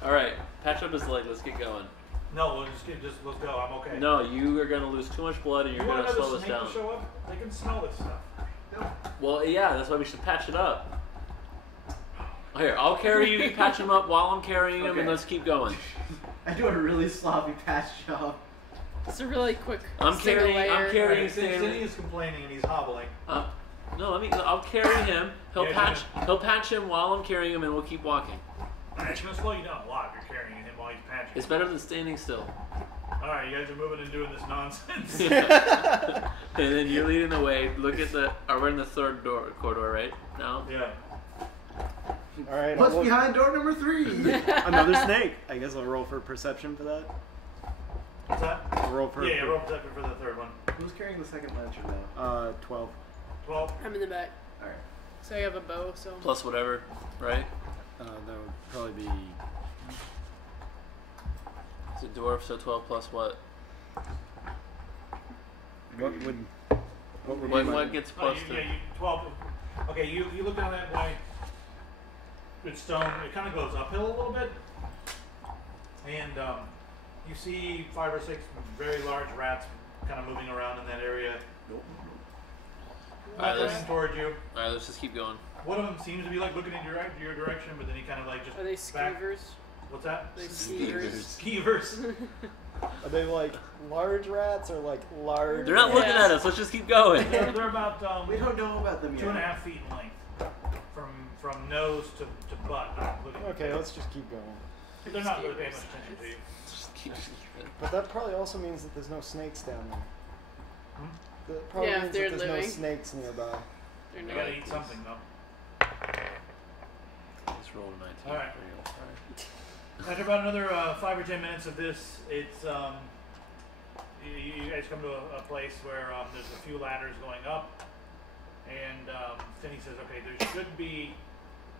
All right. Patch up his leg. Let's get going. No, we'll just let's go. I'm okay. No, you are gonna lose too much blood, and You you're want gonna another slow this snake down. to show up? They can smell this stuff. Well, yeah, that's why we should patch it up. Here, I'll carry you. You patch him up while I'm carrying him, and Okay. let's keep going. I do a really sloppy patch job. It's a really quick I'm single carrying. I'm layer. carrying Cindy Stanley. is complaining and he's hobbling. No, I'll carry him. He'll Yeah, He'll patch him while I'm carrying him, and we'll keep walking. Alright, it's gonna slow you down a lot if you're carrying him while he's patching. It's better than standing still. Alright, you guys are moving and doing this nonsense. And then you're leading the way. Look at the. We're in the third corridor right now. Yeah. All right. What's I'll look- behind door number 3? Another snake. I guess I'll roll for perception for that. What's that? I'll roll for. Yeah, roll perception for the third one. Who's carrying the second lantern now? 12. 12. I'm in the back. Alright. So I have a bow, so. Plus whatever, right? That would probably be. It's a dwarf, so 12 plus what? What would? What would What, be my- what gets plus you, to? yeah, you 12. Okay, you look down that way. It's stone. It kind of goes uphill a little bit, and you see 5 or 6 very large rats kind of moving around in that area. Alright, let's- Coming toward you. Alright, let's just keep going. One of them seems to be like looking in your direction, but then he kind of like just Are they back. skeevers? What's that? Are they skeevers? Skeevers. Are they like large rats or like large? They're not looking Yeah. at us. Let's just keep going. they're about We don't know about them yet. 2.5 feet in length, from nose to butt. Including Okay, let's just keep going. They're not really paying much attention to you. Just keep going. But that probably also means that there's no snakes down there. Hmm? That probably Yeah, if means they're that there's living. no snakes nearby. They're They not. gotta eat something though. Let's roll a 19. All right. There you go. After about another 5 or 10 minutes of this, it's you guys come to a place where there's a few ladders going up, and Finney says, "Okay, there should be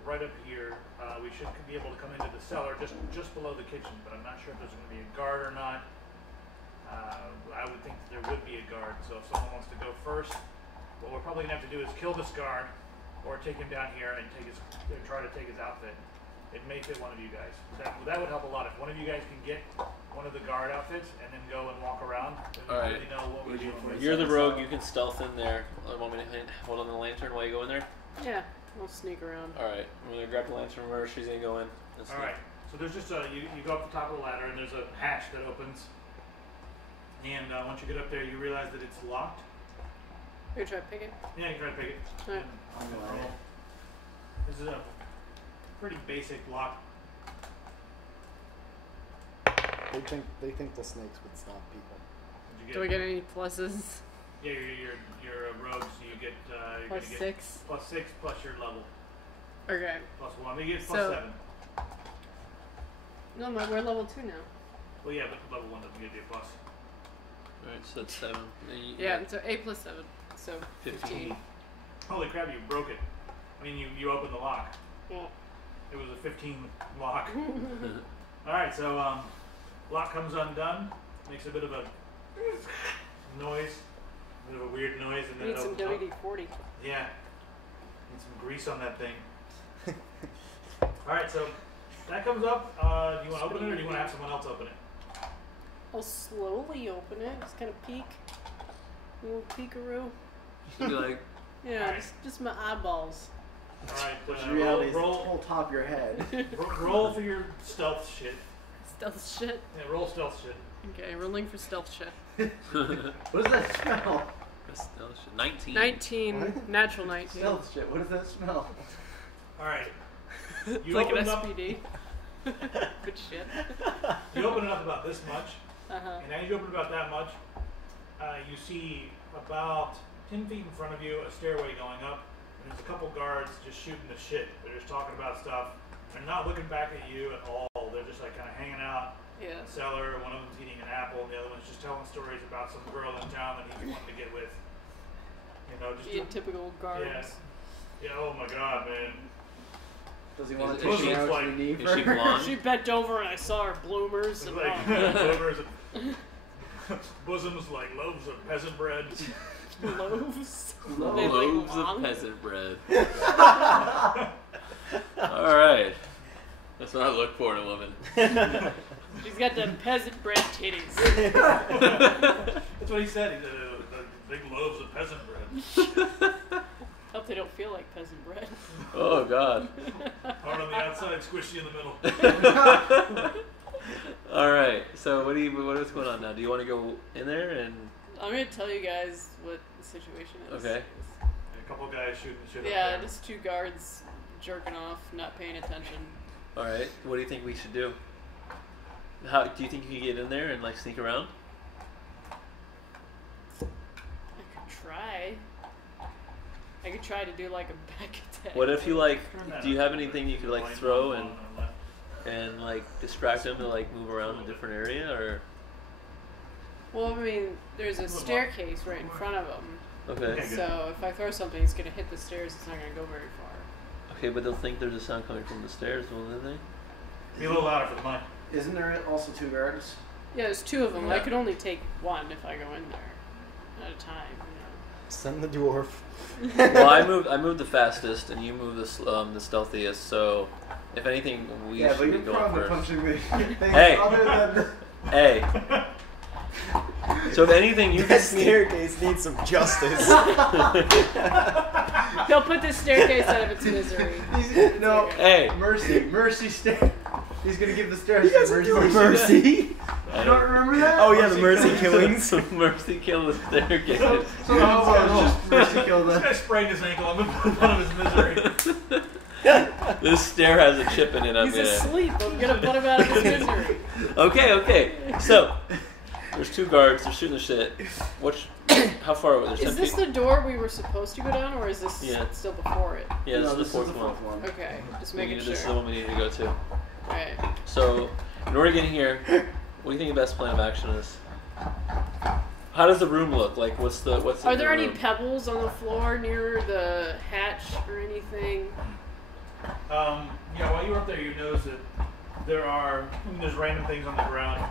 right up here. We should be able to come into the cellar just below the kitchen, but I'm not sure if there's going to be a guard or not. I would think that there would be a guard. So if someone wants to go first, what we're probably going to have to do is kill this guard, or take him down here and try to take his outfit. It may fit one of you guys. That would help a lot. If one of you guys can get one of the guard outfits and then go and walk around, then we Alright. really know what we're doing. with You're it. the rogue. You can stealth in there. Want me to hold on the lantern while you go in there? Yeah, we'll sneak around. All right. I'm gonna grab the lantern from her. She's gonna go in. and sneak. All right. So there's just you go up the top of the ladder and there's a hatch that opens. And once you get up there, you realize that it's locked. You try to pick it? Yeah, you can try to pick it. Alright. Roll. This is a pretty basic lock. They think the snakes would stop people. What'd you Do I get any pluses? Yeah, you're a rogue, so you get you're Plus gonna get 6? +6 plus your level. Okay. +1. You get +7. So- No, we're level 2 now. Well, yeah, but level 1 doesn't give you a plus. Alright, so that's 7. Then you Yeah, get so 8 plus 7. So 15. Holy crap, you broke it. I mean, you opened the lock. Yeah. It was a 15 lock. Alright, so lock comes undone. Makes a bit of a noise. A bit of a weird noise. And then Need it some opens up. WD-40. Yeah. Need some grease on that thing. Alright, so that comes up. Do you want to open it or do you want to have someone else open it? I'll slowly open it. Just kind of peek. A little peekaroo. You'd be like, Yeah, Alright. just my eyeballs. Alright, Which in reality is the roll, whole top of your head. roll for your stealth shit. Stealth shit. Yeah, roll stealth shit. Okay, rolling for stealth shit. What does that smell? that's still shit. 19. 19. What? Natural 19. Stealth shit. What does that smell? Alright. It's You like an open up. SPD. Good shit. You open it up about this much. Uh-huh. And as you open about that much, you see about 10 feet in front of you a stairway going up, and there's a couple guards just shooting the shit. They're just talking about stuff. They're not looking back at you at all. They're just like kind of hanging out in Yeah. the cellar. One of them's eating an apple, and the other one's just telling stories about some girl in town that he wanted to get with. You know, just Being typical guards. yeah. Oh my god, man. Does he want Is to it- take is me she- out like- to the knee Is she first? blonde? She bent over and I saw her bloomers It's and like livers and bosoms like loaves of peasant bread. loaves. They Loaves like of long. peasant bread. Alright. That's what I look for in a woman. She's got them peasant bread titties. That's what he said. He said the big loaves of peasant bread. Hope they don't feel like peasant bread. Oh, God. Hard on the outside, squishy in the middle. Alright, so what is going on now? Do you want to go in there and... I'm gonna tell you guys what the situation is. Okay. A couple guys shooting shit Yeah, up there. just 2 guards jerking off, not paying attention. Alright, what do you think we should do? How do you think you can get in there and like sneak around? I could try to do like a back attack. What if you like, Turn that do you up. have anything you could like Line throw on and the left. like distract them to like move around a different area, or Well, I mean, there's a staircase right in front of them. okay, Okay. good. So if I throw something, it's gonna hit the stairs. It's not gonna go very far. okay, but they'll think there's a sound coming from the stairs, won't they? Be a little louder for the mic. Isn't there also 2 guards? Yeah, there's 2 of them. I Yeah. could only take 1 if I go in there at a time. You know. Send the dwarf. Well, I moved the fastest, and you moved the stealthiest. So, if anything, we Yeah, but should be you're going probably first. punching me. Hey. Other than Hey. So if anything, you That can sneak. staircase needs some justice. He'll put this staircase out of its misery. no, Hey. mercy stair. He's gonna give the stairs You guys to are doing mercy. You don't remember that? Oh yeah, the mercy killings. Mercy kill the staircase. So how about just mercy kill This the? guy sprained his ankle. I'm gonna put him out of his misery. This stair has a chip in it. I'm He's gonna. asleep. I'm gonna put him out of his misery. Okay. So there's 2 guards. They're shooting the shit. How far away? There's 10 Is this people. the door we were supposed to go down, or is this Yeah. still before it? Yeah, this No, is the fourth one. one. Okay, just We making need- sure. This is the one we need to go to. Alright. So, in order to get in here, what do you think the best plan of action is? How does the room look? Like, what's Are in there the any room? pebbles on the floor near the hatch or anything? Yeah, while you were up there, you noticed that there's random things on the ground.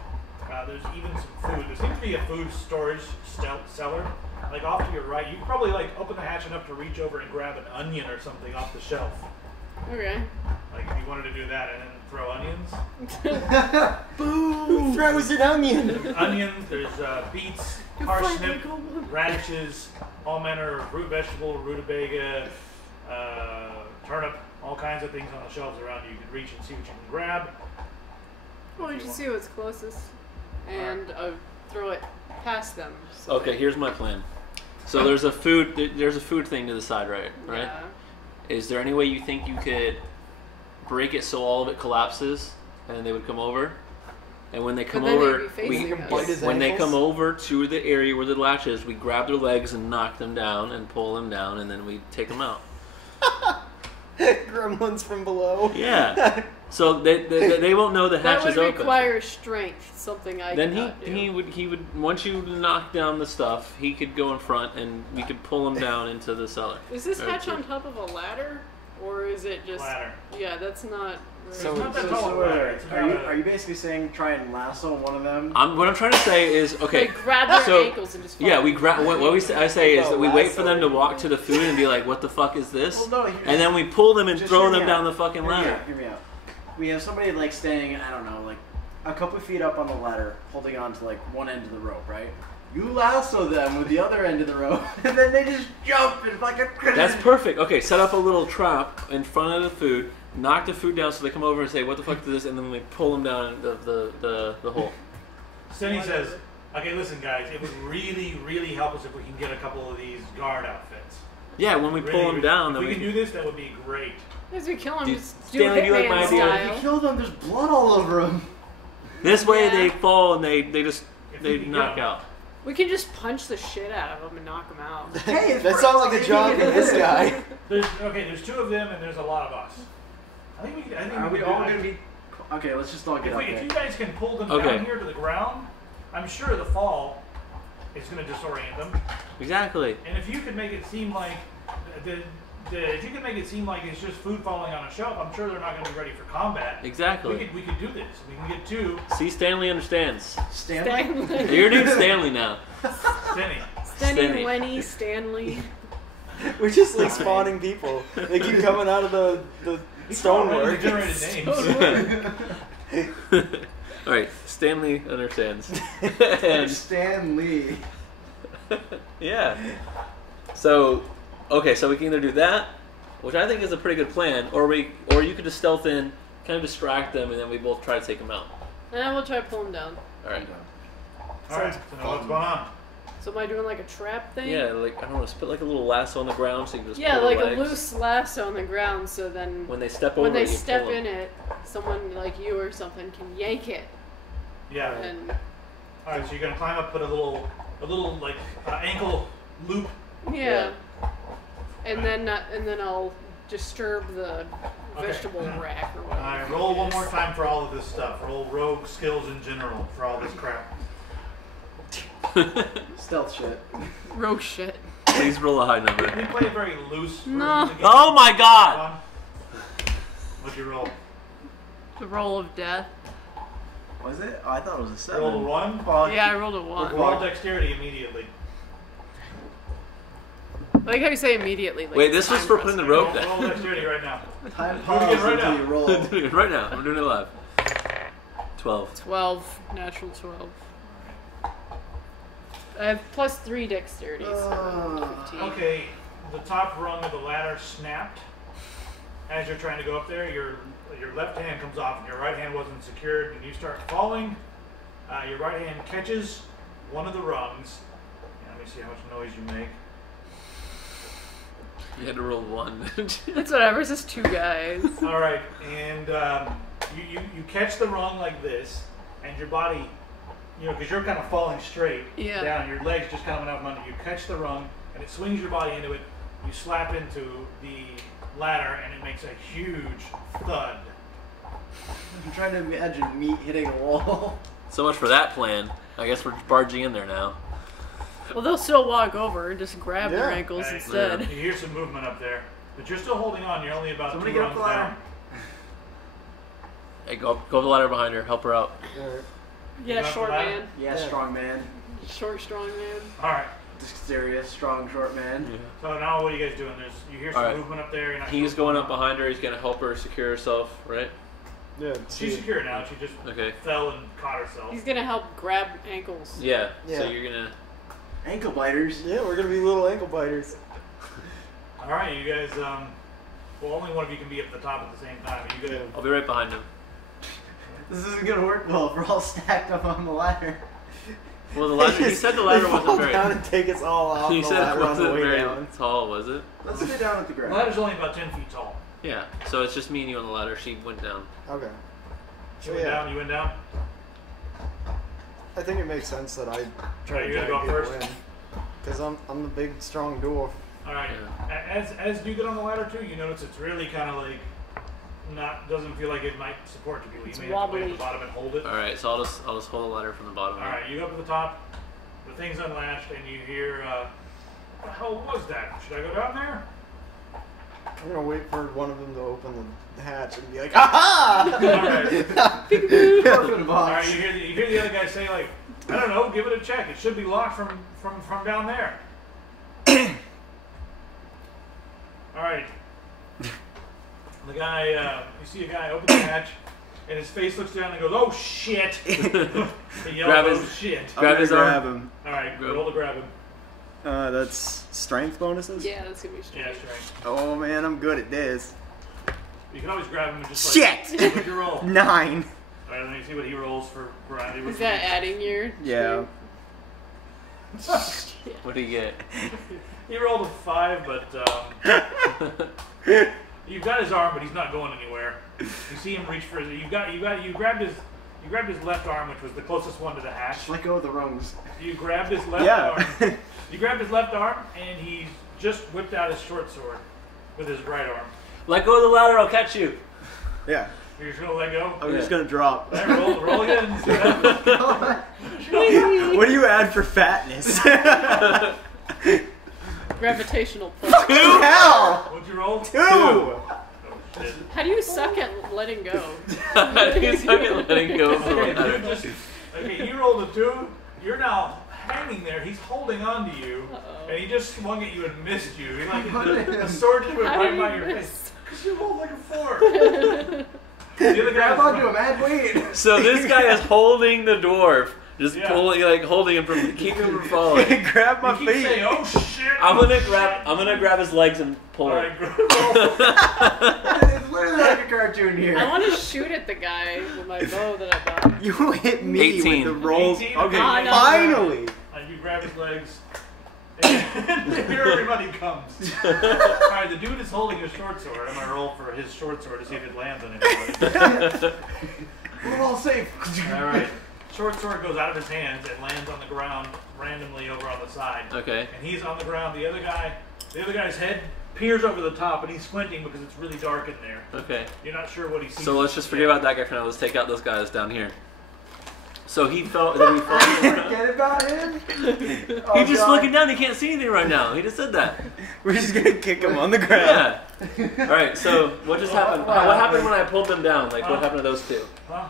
There's even some food. There seems to be a food storage cellar. Like off to your right, you could probably like open the hatch enough to reach over and grab an onion or something off the shelf. Okay. Like if you wanted to do that and then throw onions. Who throws an onion? Onions, there's beets, Good fight, parsnip, Michael. radishes, all manner of root vegetable, rutabaga, turnip, all all kinds of things on the shelves around you. You can reach and see what you can grab. Well, we just see what's closest and throw it past them. So Okay, here's my plan. So there's a food thing to the side, right? Yeah. Is there any way you think you could break it so all of it collapses, and then they would come over? And when they come then they'd over, be facing us. bite his when they ankles? come over to the area where the latch is, we grab their legs and knock them down and pull them down, and then we take them out. Gremlins from below. Yeah. So they won't know the hatch That is would open. require strength, something I Then cannot do. he would once you knock down the stuff, he could go in front and we could pull him down into the cellar. Is this Or hatch to- on top of a ladder, or is it just? Ladder. Yeah, that's not. It's So- not that So, tall so a wait, ladder. wait, It's are you about are you basically saying try and lasso one of them? What I'm trying to say is okay. They grab their so- ankles and just. Yeah, we fucking- grab. I say is that we wait for them to Lasso. walk to the food and be like, "What the fuck is this?" Well, no, And then we pull them and just throw hear me them down out. the fucking Hear me ladder. out, hear me out. We have somebody like standing, I don't know, like a couple feet up on the ladder, holding on to like one end of the rope, right? You lasso them with the other end of the rope, and then they just jump and fucking. That's perfect. Okay, set up a little trap in front of the food, knock the food down so they come over and say, "What the fuck is this?" And then we pull them down the hole. Cindy says, okay, listen, guys, it would really, really help us if we can get a couple of these guard outfits. Yeah, when we pull Really, them down, if then we can do this, that would be great. As we kill them, Dude, just do Stanley, do you like Hitman my idea? If you style. kill them, there's blood all over them. This way Yeah. they fall and they just If they we can knock get 'em. out. We can just punch the shit out of them and knock them out. Hey, That sounds like a job for this guy. There's two of them and there's a lot of us. I think we Are can we do all that. gonna be? Okay, let's just all get up If there. you guys can pull them Okay. down here to the ground, I'm sure the fall is going to disorient them. Exactly. And if you could make it seem like if you could make it seem like it's just food falling on a shelf, I'm sure they're not going to be ready for combat. Exactly. We could do this. We can get two. See, Stanley understands. Stanley. Stanley. Your name's Stanley now. Stenny. Stanley, Lenny, Stanley. We're just like spawning people. They keep coming out of the stonework. Generated names. All right, Stanley understands. And Stanley. yeah. So, okay, so we can either do that, which I think is a pretty good plan, or you could just stealth in, kind of distract them, and then we both try to take them out. And then we'll try to pull them down. All right. All right. So now what's going on? So am I doing like a trap thing? Yeah, like I don't know, just put like a little lasso on the ground so you can just Yeah, pull like the a legs. loose lasso on the ground, so then When they step over, when they you step pull them. in it, someone like you or something can yank it. Yeah. And All right. So you're going to climb up, put a little like ankle loop. yeah. And then I'll disturb the Okay. vegetable rack or All whatever. right. Roll one more time for all of this stuff. Roll rogue skills in general for all this crap. Stealth shit. Rogue shit. Please roll a high number. We play a very loose version No. of the game. Oh my god! What'd you roll? The roll of death. Was it? Oh, I thought it was a 7. Roll a 1? Well, Yeah, I rolled a 1. Roll dexterity immediately. I like how you say immediately. Like Wait, it's this was time for us putting the to- rope Roll down. dexterity right now. Time Do it pause again right until now. you roll. Right now, I'm doing it live. 12. 12. Natural 12. I have plus 3 dexterity, so 15. Okay, the top rung of the ladder snapped. As you're trying to go up there, your left hand comes off and your right hand wasn't secured, and you start falling. Your right hand catches one of the rungs. Let me see how much noise you make. You had to roll 1. It's whatever, it's just 2 guys. All right, and you catch the rung like this, and your body, because you're kind of falling straight Yeah. down, your legs just coming out from under you. Catch the rung, and it swings your body into it. You slap into the ladder, and it makes a huge thud. I'm trying to imagine meat hitting a wall. So much for that plan. I guess we're barging in there now. Well, they'll still walk over and just grab their Yeah. ankles Hey, instead. You hear some movement up there, but you're still holding on. You're only about Somebody 2 get up rungs the ladder. down. Hey, go the ladder behind her. Help her out. Yeah, got short the ladder? man. Yeah, Yeah. strong man. Short, strong man. All right. Dexterous, strong, short man. So now what are you guys doing? You hear some All right. movement up there. You're not He's sure going what's up behind her. He's going to help her secure herself, right? Yeah. She's secure now. She just Okay. fell and caught herself. He's gonna help grab ankles. Yeah. So Yeah. you're going to... Ankle biters. Yeah, we're gonna be little ankle biters. All right, you guys. Well, only one of you can be up at the top at the same time. Are you good? I'll be right behind him. This isn't gonna work well if we're all stacked up on the ladder. Well, the ladder. He said the ladder wasn't fall very. down and take us all off He the said ladder it on the wasn't way very down. tall, was it? Let's sit down with the The ground. ladder's only about 10 feet tall. Yeah. So it's just me and you on the ladder. She went down. Okay. You went down. You went down. I think it makes sense that I try Alright, to you're drag gonna go people first? Because I'm the big, strong dwarf. All right. As you get on the ladder too, you notice it's really kind of like doesn't feel like it might support you. You It's may have to lay at wobbly. the bottom and hold it. All right. So I'll just hold the ladder from the bottom. All right, you go up to the top. The thing's unlatched, and you hear. What the hell was that? Should I go down there? I'm gonna wait for one of them to open the hatch and be like, aha! All right. Open the All right. box. You hear the other guy say like, I don't know. Give it a check. It should be locked from down there. All right. The guy, you see a guy open the hatch, and his face looks down and goes, "Oh shit!" He yells, Grab "Oh his- shit!" Grab his arm. grab him. All right, Grab. roll to grab him. That's strength bonuses? Yeah, that's gonna be strange. Yeah, strength. Oh man, I'm good at this. You can always grab him and just like, Shit! What'd you roll? 9. All right, let me see what he rolls for Bradley. Is that adding your? Yeah. What do you get? He rolled a 5, but you've got his arm, but he's not going anywhere. You see him reach for his. You grabbed his left arm, which was the closest one to the hatch. Just let go of the rungs. You grabbed his left Yeah. arm. You grabbed his left arm, and he just whipped out his short sword with his right arm. Let go of the ladder. I'll catch you. Yeah. You're just gonna let go. I'm just Yeah. gonna drop. All right, roll again. See what happens. What do you add for fatness? Gravitational pull. Hell! What'd you roll? 2! Oh, shit. How do you suck at letting go? He's fucking letting go of the Okay, ladder. dude, okay, you rolled a 2. You're now hanging there. He's holding on to you, Uh-oh. and he just swung at you and missed you. He the sword just went How right did by you your miss? face. Because you rolled like a 4. The other Grab guy's onto him, add weight. So this guy is holding the dwarf, just Yeah. pulling, like holding him from, keeping him from falling. Grab my He keeps feet. saying, "Oh shit!" I'm oh, gonna shit." grab his legs and pull All him. right, roll. It's literally like a cartoon here. I want to shoot at the guy with my bow that I got. You hit me 18. with the rolls. 18, Okay, okay. finally. You grab his legs, and here everybody comes. Alright, the dude is holding his short sword. I'm gonna roll for his short sword to see if it lands on anybody. We're all safe. Alright. Short sword goes out of his hands and lands on the ground randomly over on the side. Okay. And he's on the ground. The other guy's head peers over the top, and he's squinting because it's really dark in there. Okay. You're not sure what he sees. So let's just forget about that guy for now. Let's take out those guys down here. So he fell. Did he fall? Forget about him. Oh, He's just God. looking down. He can't see anything right now. He just said that. We're just gonna kick him on the ground. Yeah. All right. So what just happened? What happened when I pulled them down? Like what happened to those two? Huh?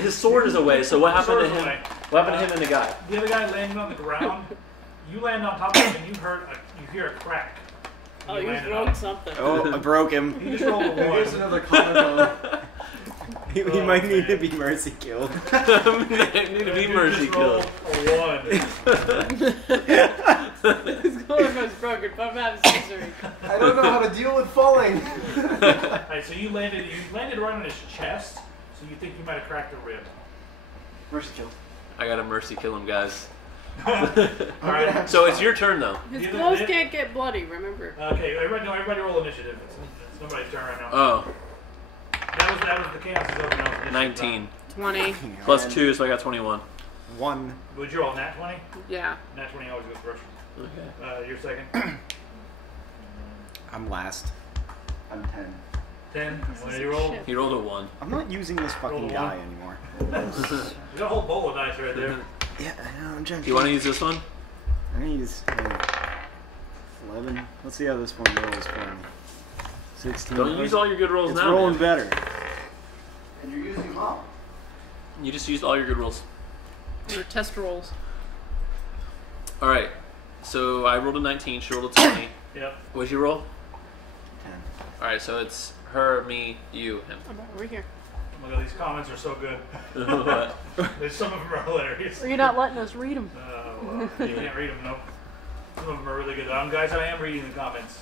His sword is away. So what happened to Sword's him? away. What happened to him and the guy? The other guy landed on the ground. You land on top of him, and you hear a crack. Oh, You you landed broke on- something. Oh, I broke him. You just rolled a Here's 1. another collarbone. He Oh, might need to man. be mercy killed. They need to be mercy killed. A 1. His collarbone's broken, but I'm having surgery. I don't know how to deal with falling. Alright, so you landed right on his chest, so you think you might have cracked a rib. Mercy kill. I gotta mercy kill him, guys. Alright. So it's your turn though. His The other clothes bit- can't get bloody, remember? Okay, everybody roll initiative. It's nobody's turn right now. Oh, That was the chaos is over now. 19 20. plus 2, so I got 21. 1. Would you roll nat 20? Yeah. Nat 20 always goes first. Okay. You're second. I'm last. I'm 10. 10. When you roll, He rolled a 1. I'm not using this fucking Roll die one. anymore. you got a whole bowl of dice right there. Yeah, I know, I'm trying Do you want to use this one? I'm gonna use 11. Let's see how this one rolls for me. 16. Don't use all your good rolls It's now. rolling man. better. And you're using them all. You just used all your good rolls. Your test rolls. All right. So I rolled a 19. She rolled a 20. Yep. What'd you roll? 10. All right. So it's her, me, you, him. I'm over here. Oh my god, these comments are so good. What? Some of them are hilarious. Or you're not letting us read them. You can't read them, nope. Some of them are really good. Guys, I am reading the comments.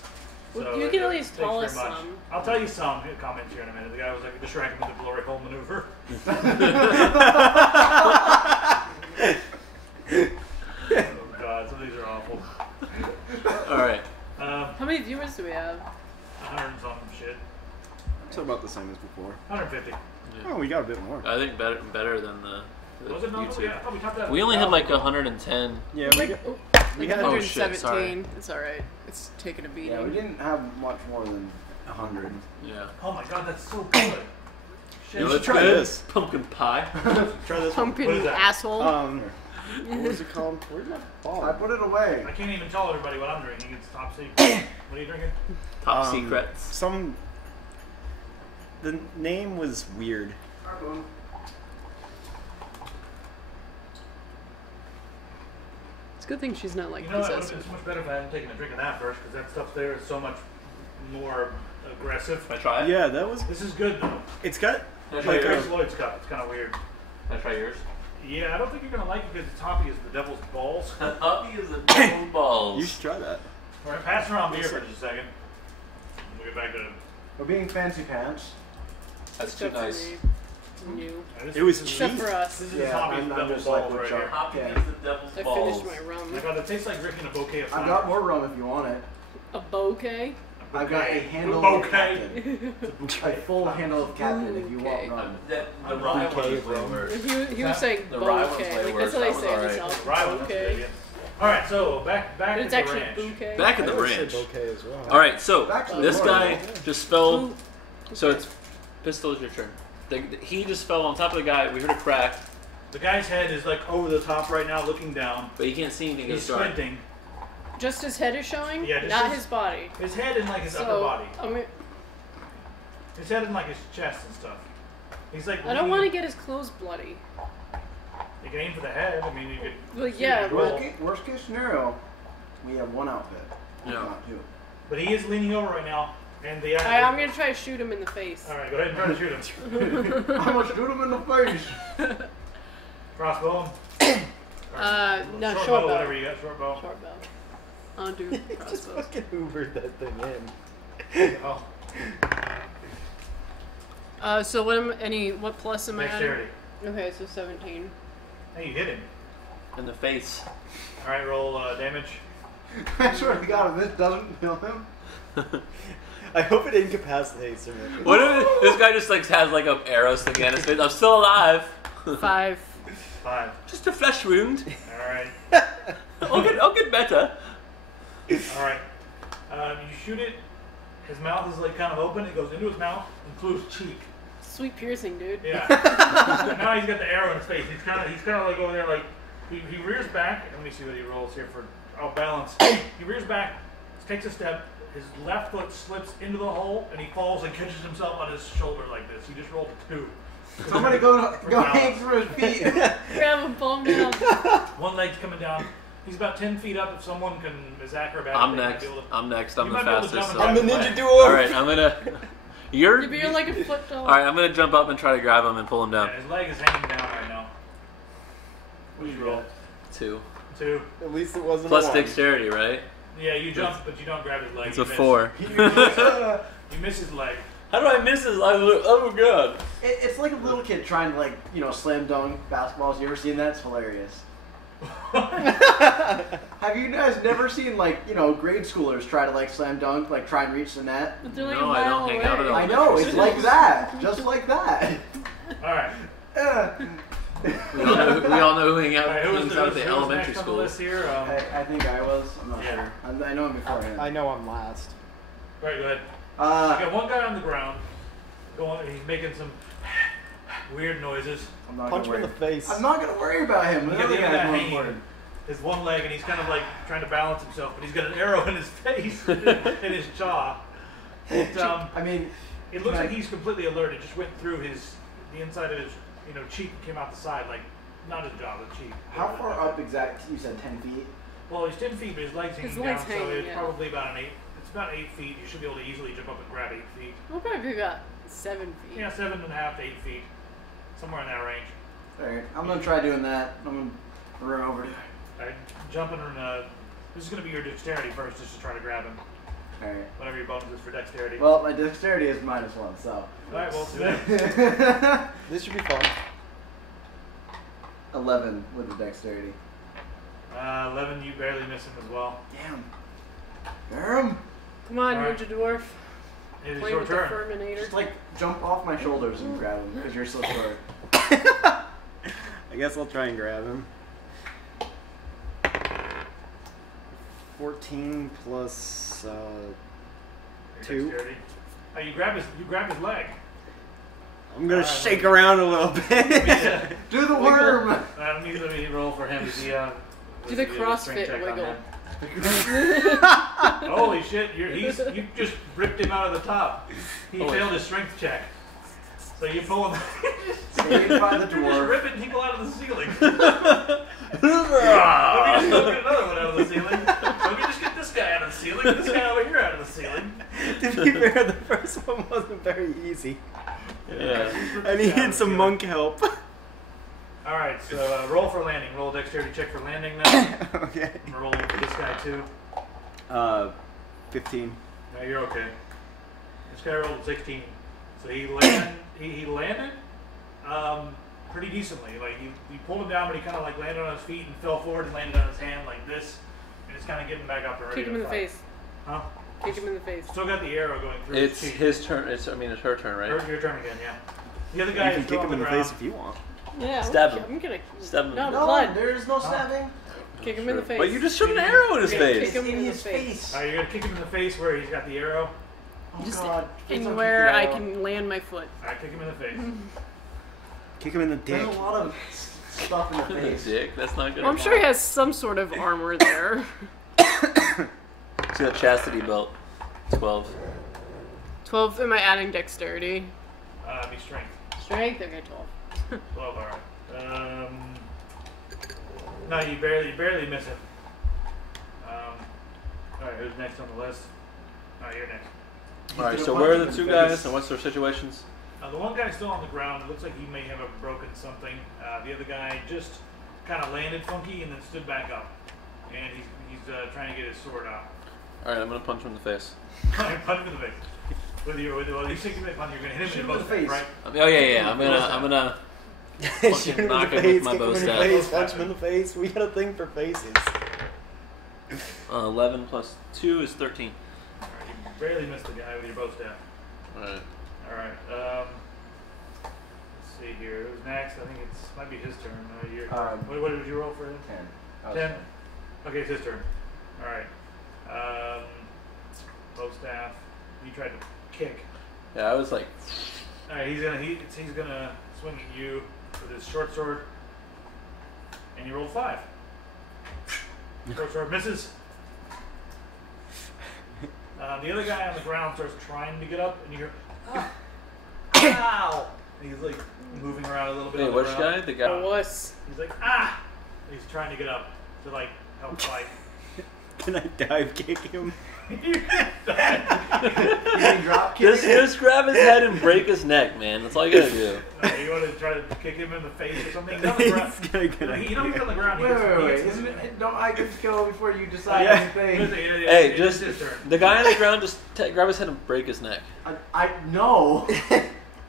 Well, you can at least thanks tell very us much. some. I'll tell you some comments here in a minute. The guy was like, distracting with the glory hole maneuver. Oh god, some of these are awful. All right. How many viewers do we have? 100 and some shit. So about the same as before. 150. Oh, we got a bit more. I think better than the Was it not? YouTube. Yeah, I thought we topped that. We only had like 110. Yeah, we Like, got, like had- oh, shit, 117. sorry. It's alright. It's taking a beating. Yeah, we didn't have much more than 100. Yeah. Oh my god, that's so good. Shit. You should look try good. this. Pumpkin pie. try this one. What Pumpkin is that? asshole. What was it called? Where's my ball? I put it away. I can't even tell everybody what I'm drinking. It's top secret. What are you drinking? Top secrets. The name was weird. It's a good thing she's not like You know, it would have been possessive. so much better if I hadn't taken a drink of that first, because that stuff there is so much more aggressive. Can I try it? Yeah, that was. This is good though. It's got Can I try like yours? Chris Lloyd's cup. It's kind of weird. Can I try yours? Yeah, I don't think you're gonna like it because it's hoppy as the devil's balls. Puppy is a double balls. You should try that. All right, pass around beer for just a second. We'll get back to. We're being fancy pants. That's too Except nice. for me. You. It was Except cheap. for us. This is Yeah, as hoppy as I'm the just devil's like balls what right Chuck- here. Puppy Yeah. is the devil's I balls. finished my rum. My god, it tastes like drinking a bouquet of I've flowers. got more rum if you want it. A bouquet. I've got a handle Bouquet. of Captain. A full handle of Captain if you want rum. The rye one Bouquet is way of rum. worse. He was saying The rye one's bouquet. way Like, worse. that's how they That say it was in the alright. South. Right, well, that's good, Bouquet. yeah. All right, so back But to it's the actually ranch. bouquet. Back at the I always ranch. said bouquet as well. All right, so Back to the this morning. guy just fell. Ooh. So it's pistol is your turn. He just fell on top of the guy. We heard a crack, The guy's head is like over the top right now, looking down. but he can't see anything. He's It's dark. squinting. Just his head is showing? Yeah, just Not his- his body. His head and like his upper So, body. I mean, His head and like his chest and stuff. He's like. I don't want to get his clothes bloody. You can aim for the head. I mean, you could. Well, shoot yeah, and roll. Worst case scenario, we have one outfit. Yeah. Not two. But he is leaning over right now, and the. I'm gonna try to shoot him in the face. All right, go ahead and try to shoot him. I'm gonna shoot him in the face. Crossbow him. No, short short bow, bow. whatever you got, short bow. Short bow. I'll do Just crossbow. fucking Ubered that thing in. Oh, So what plus am I adding? dexterity. Okay, so 17. Hey, you hit him. In the face. All right, roll damage. I swear to God, if this doesn't kill him, I hope it incapacitates him. What if this guy just like has like an arrow sticking out his face? I'm still alive. 5. 5. Just a flesh wound. All right. I'll get better. All right. You shoot it. His mouth is like kind of open. It goes into his mouth and through his cheek. Sweet piercing, dude. Yeah. Now he's got the arrow in his face. He's kind of like over there, like he rears back. Let me see what he rolls here for. Oh, balance. He rears back, takes a step. His left foot slips into the hole, and he falls and catches himself on his shoulder like this. He just rolled a 2. somebody go hang through his feet. Grab him, pull him down. One leg's coming down. He's about 10 feet up. If someone is acrobatic, I'm they might next. be able to- I'm next. You I'm the might be able to fastest. jump So. and I'm the grab ninja his leg. dwarf. All right, I'm gonna. You're like a foot tall. All right, I'm gonna jump up and try to grab him and pull him down. Yeah, his leg is hanging down right now. What did you roll? 2 2. At least it wasn't plus a one. dexterity, right? Yeah, you jump, but you don't grab his leg. It's You a miss. 4. You miss his leg. How do I miss this? Oh god. It's like a little kid trying to slam dunk basketballs. You ever seen that? It's hilarious. Have you guys never seen grade schoolers try to slam dunk, try and reach the net? But they're like No, a I don't mile hang out at away. all. I know, it's like that, just like that. All right. We all know who All right. Who was hangs the, out at the who's elementary next on the school. list here? I think I was. I'm not Yeah. sure. I know him beforehand. I know I'm last. All right, go ahead. You got one guy on the ground. He's making some weird noises. I'm not Punch him gonna in worry. the face. I'm not gonna worry about him. You The got other the other guy's guy more hanging important. his one leg, and he's kind of trying to balance himself, but he's got an arrow in his face in his jaw. It looks like he's completely alert. It just went through the inside of his cheek and came out the side, not his jaw, the cheek. How far up exactly? You said 10 feet. Well, he's 10 feet, but his legs hanging His legs down, so hanging, it's yeah. probably about 8. It's about 8 feet. You should be able to easily jump up and grab 8 feet. We'll probably be about 7 feet. Yeah, 7.5 to 8 feet, somewhere in that range. Alright, I'm gonna try doing that. I'm gonna run over to All right, jumping and this is going to be your dexterity first, just to try to grab him. Alright. Whatever your bonus is for dexterity. Well, my dexterity is -1, so. Alright, well, do that. This should be fun. 11 with the dexterity. 11, you barely miss him as well. Damn. Damn. Come on, Alright. Ninja Dwarf. It is Play your with turn. the Furminator. Just like jump off my shoulders and grab him because you're so short. I guess I'll try and grab him. 14 plus Your 2. dexterity. Oh, you grab his leg. I'm gonna Alright, shake well, around a little bit. Do the worm! Let me roll for him to see. Do the strength CrossFit check on wiggle. him. Holy shit! You just ripped him out of the top. He failed his strength check. So you pull him. Saved by the You're just dwarf. ripping people out of the ceiling. Let me just go get another one out of the ceiling. Let me just get this guy out of the ceiling. Get this guy over here out of the ceiling. To be fair, the first one wasn't very easy. Yeah. I needed some monk help. All right, so roll for landing. Roll a dexterity check for landing now. Okay. I'm gonna roll for this guy too. 15. No, you're okay. This guy rolled a 16, so he landed pretty decently. Like you pulled him down, but he kind of like landed on his feet and fell forward and landed on his hand like this, and it's kind of getting back up and ready Kick him to in the fight. face. Huh? Kick him in the face. Still got the arrow going through. It's his cheek. his turn. It's her turn, right? Your turn again, yeah. The other You guy can is still kick on him in the ground. face if you want. Yeah. Stab him. I'm gonna. Stab him. No, No, blood. there's no stabbing. Kick him in the face. But you just shot an arrow in his You're gonna face. kick him in the his face. All right, you're gonna kick him in the face where he's got the arrow. Oh Just god. Please don't anywhere kick the I arrow. can land my foot. All right, kick him in the face. Kick him in the dick. There's a lot of stuff in the face. Dick. That's not good. Well, I'm sure he has some sort of armor there. See that chastity belt. 12. 12. Am I adding dexterity? Be strength. Strength. Okay, 12. 12, all right. No, you barely miss him. All right, who's next on the list? All right, you're next. Alright, so where are the two guys and what's their situations? The one guy's still on the ground. It looks like he may have broken something. The other guy just kind of landed funky and then stood back up, and he's trying to get his sword out. Alright, I'm gonna punch him in the face. Punch him in the face. Well, you think you're gonna hit him Shoot in him both in the face. right? Oh yeah. I'm gonna Shoot him in the knock him with face, my kick him bow in the staff. face, punch him in the face. We got a thing for faces. 11 plus 2 is 13. All right, you barely missed the guy with your bow staff. Alright. All right. Let's see here. Who's next? I think might be his turn. What did you roll for him? 10. Oh, 10. Okay, it's his turn. All right. Bow staff. You tried to kick. Yeah, I was like, All right, he's gonna swing at you with his short sword, and you rolled 5. Short sword misses. The other guy on the ground starts trying to get up, and you hear, "Ah, ow!" And he's like moving around a little bit. hey, on the which ground. guy? The guy. A wuss. He's like, "Ah!" And he's trying to get up to like help fight. Can I dive kick him? You can't die. You mean drop kick? Just grab his head and break his neck, man. That's all you gotta do. You want to try to kick him in the face or something? He's on the ground. He's gonna get You know he's on the ground. Wait. He gets- Isn't it? Don't I get to kill before you decide Yeah. anything? Hey, It's just his turn. the guy on the ground. Just grab his head and break his neck. No.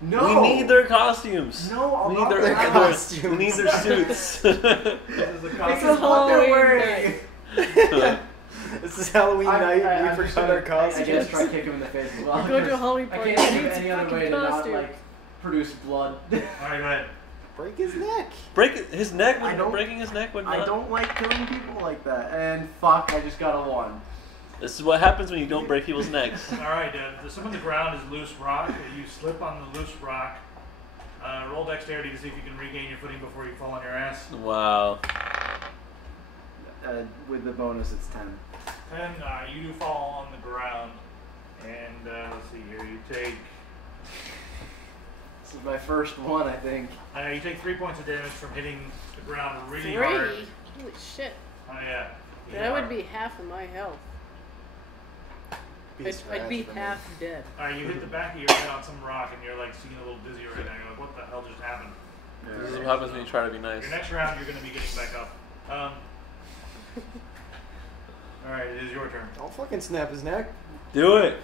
No. We need their costumes. No, I'm we not need their costumes. We need their suits. This is the This costume. is what they're Halloween wearing. This is Halloween night. We forgot our I costumes. guess try to kick him in the face as well. We're going to a because Halloween I party. can't He think of needs any a other way fucking to not costume. like produce blood. All right, go ahead. Break his neck. Break his neck. I don't- Breaking his neck would I not. don't like killing people like that. And fuck, I just got a 1. This is what happens when you don't break people's necks. All right, some of the ground is loose rock. You slip on the loose rock. Roll dexterity to see if you can regain your footing before you fall on your ass. Wow. With the bonus, it's 10. 10. You do fall on the ground, and let's see here. You take This is my first one, I think. 3 points of damage from hitting the ground really 3? hard. Holy shit. Oh yeah. That would be half of my health. I'd be half dead. All right, you hit the back of your head on some rock, and you're like seeing a little dizzy right now. You're like, what the hell just happened? This is what happens when you try to be nice. Your next round, you're going to be getting back up. All right, it is your turn. I'll fucking snap his neck. Do it.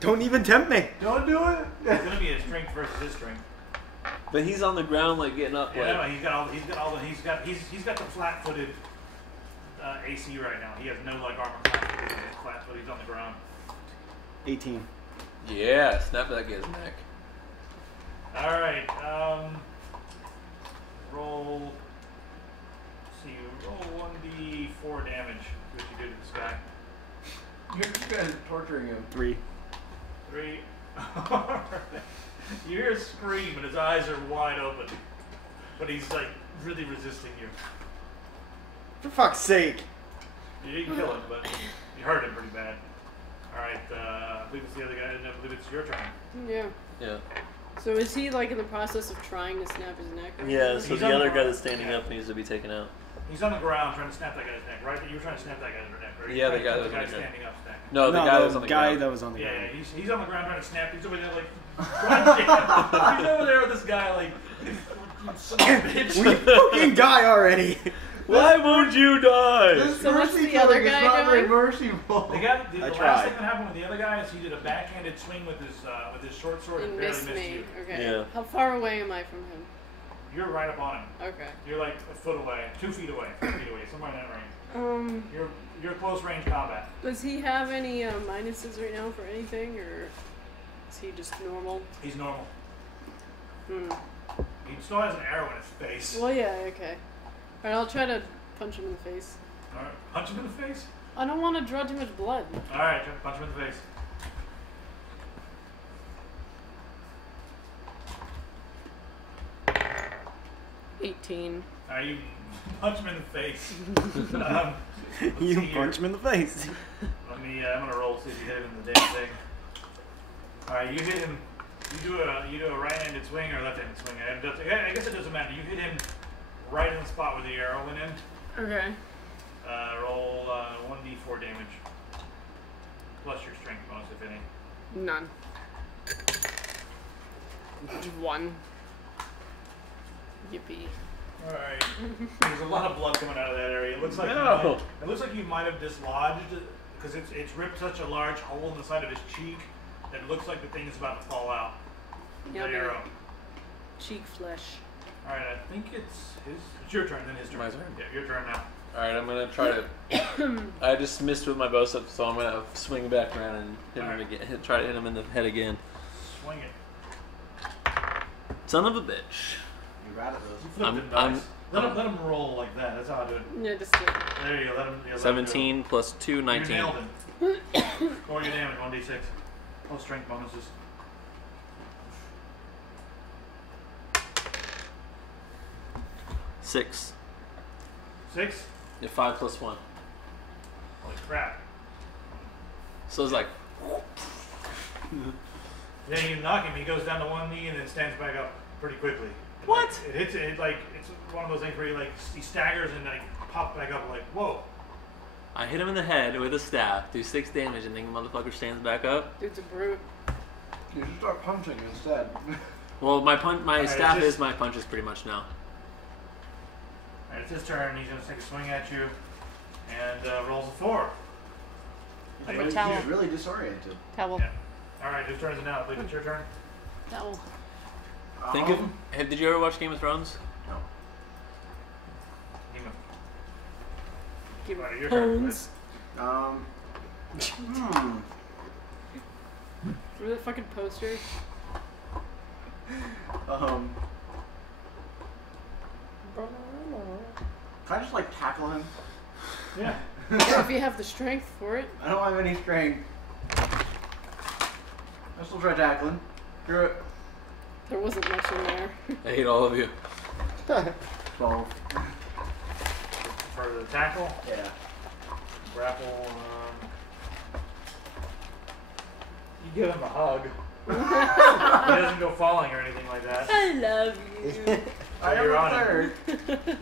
Don't even tempt me. Don't do it. It's gonna be his strength versus his strength. But he's on the ground, like getting up. Yeah, Like, he's got the flat-footed AC right now. He has no like armor class because he's flat-footed. He's on the ground. 18. yeah, snap that guy's neck. All right. Roll. Let's see. Roll 1d4 damage. See what you did to this guy. You guys are torturing him. 3. 3. You hear a scream and his eyes are wide open, but he's like really resisting you. For fuck's sake. You didn't kill him, but you hurt him pretty bad. All right. I believe it's the other guy. I believe it's your turn. Yeah. Yeah. So is he like in the process of trying to snap his neck? Or Yeah. something? So He's the on other the guy ground. that's standing Yeah. up needs to be taken out. He's on the ground trying to snap that guy's neck, right? You were trying to snap that guy's neck, right? Yeah, the You're guy trying that to was the on guy the standing up neck. No, the guy was on the ground. that was on the Yeah, ground. he's on the ground trying to snap. He's over there like, God damn. He's over there with this guy like, son of a bitch. We fucking die already. Why won't you die? This So what's mercy the other killing is guy not very doing? merciful. The I last tried. thing that happened with the other guy is he did a backhanded swing with his short sword and And barely missed missed me. you. Okay. Yeah. How far away am I from him? You're right up on him. Okay. You're like a foot away, 2 feet away, 3 feet away, somewhere in that range. You're close range combat. Does he have any minuses right now for anything, or is he just normal? He's normal. Hmm. He still has an arrow in his face. Well, yeah. Okay. All right. I'll try to punch him in the face. All right, punch him in the face. I don't want to draw too much blood. All right, try to punch him in the face. $18. All right, you punch him in the face. Let's You see here. punch him in the face. Let me. I'm gonna roll to see if you hit him in the damn thing. All right, you hit him. You do a right-handed swing or left-handed swing. I guess it doesn't matter. You hit him right in the spot where the arrow went in. Okay. Roll 1d4 damage plus your strength bonus, if any. None. 1. Yippee. All right. There's a lot of blood coming out of that area. It looks like No. you might have dislodged it because it's ripped such a large hole in the side of his cheek that it looks like the thing is about to fall out. The Yummy. arrow. Cheek flesh. All right, I think it's his. It's your turn, then his turn. My turn? Yeah, your turn now. Alright, I'm gonna try to. I just missed with my bow stuff, so I'm gonna swing back around and hit him Alright. again. Try to hit him in the head again. Swing it. Son of a bitch. You're out of those. You flipped I'm- the dice. I'm- Let him roll like that. That's how I do it. Yeah, just do it. There you go. Let him. Yeah, let him 17 plus 2, go. 19. You nailed him. Score your damage. 1d6. Plus strength bonuses. Six. 6. Yeah, 5 plus 1. Holy crap. So it's like. Then you knock him. He goes down to one knee and then stands back up pretty quickly. What? It hits it like it's one of those things where he staggers and like pops back up like whoa. I hit him in the head with a staff, do 6 damage, and then the motherfucker stands back up. Dude's a brute. You should start punching instead. Well, my Alright, staff it's just- is my punches pretty much now. Alright, it's his turn. He's gonna take a swing at you and rolls a 4. I'm He's a towel. really disoriented. Towel. Yeah. Alright, whose turn is it now? I believe it's your turn. Towel. Think of. Did you ever watch Game of Thrones? No. Nemo. Give Alright, your turn. bones. Remember that fucking poster? Can I just like tackle him? Yeah. Yeah, if you have the strength for it. I don't have any strength. I still try tackling. Screw it. There wasn't much in there. I hate all of you. 12. For the tackle, Yeah. grapple. You give him a hug. He doesn't go falling or anything like that. I love you. I you're am on a him. third.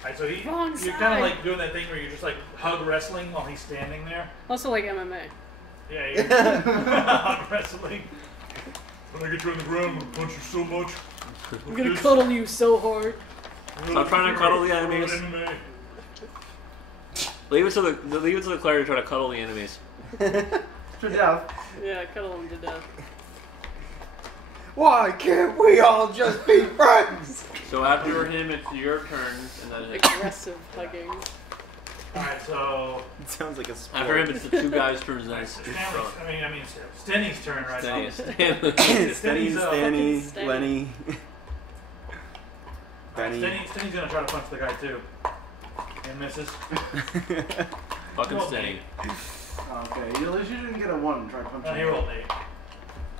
Alright, so Wrong you're kind side. of like doing that thing where you're just like hug wrestling while he's standing there. Also like MMA. Yeah, you're hug wrestling. When I get you on the ground, I'm gonna punch you so much. I'm gonna cuddle you so hard. Stop trying to cuddle the enemies. Leave it to the cleric to try to cuddle the enemies. To death. Yeah, cuddle him to death. Why can't we all just be friends? So after him, it's your turn, and then Aggressive hugging. Alright, so It sounds like a sport. after him, it's the two guys' turns. Then it's Stenny's turn right now. Stenny, Stanny, Stenny. Lenny. Alright, Benny. Stenny's gonna try to punch the guy too. And misses. Fucking Roll steady. Okay, at least you didn't get a 1. Try punching. He rolled 8.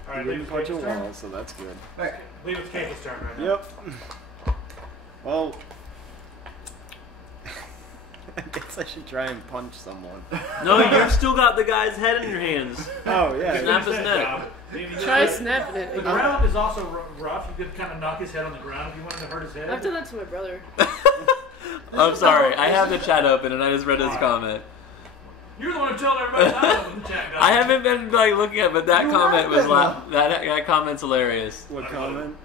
Alright, You leave didn't it punch a Kate's turn. wall, so that's good. Right. Leave it Kate's turn right now. Yep. Well, I guess I should try and punch someone. No, you've still got the guy's head in your hands. Oh, yeah. Snap his Good neck. job. Try snapping it The again. ground is also rough. You could kind of knock his head on the ground if you wanted to hurt his head. I've done that to my brother. I'm sorry, I have the chat open and I just read his comment. You're the one who told everybody to open the chat, guys. I haven't been like looking at, but that You comment was have that comment's hilarious. What comment?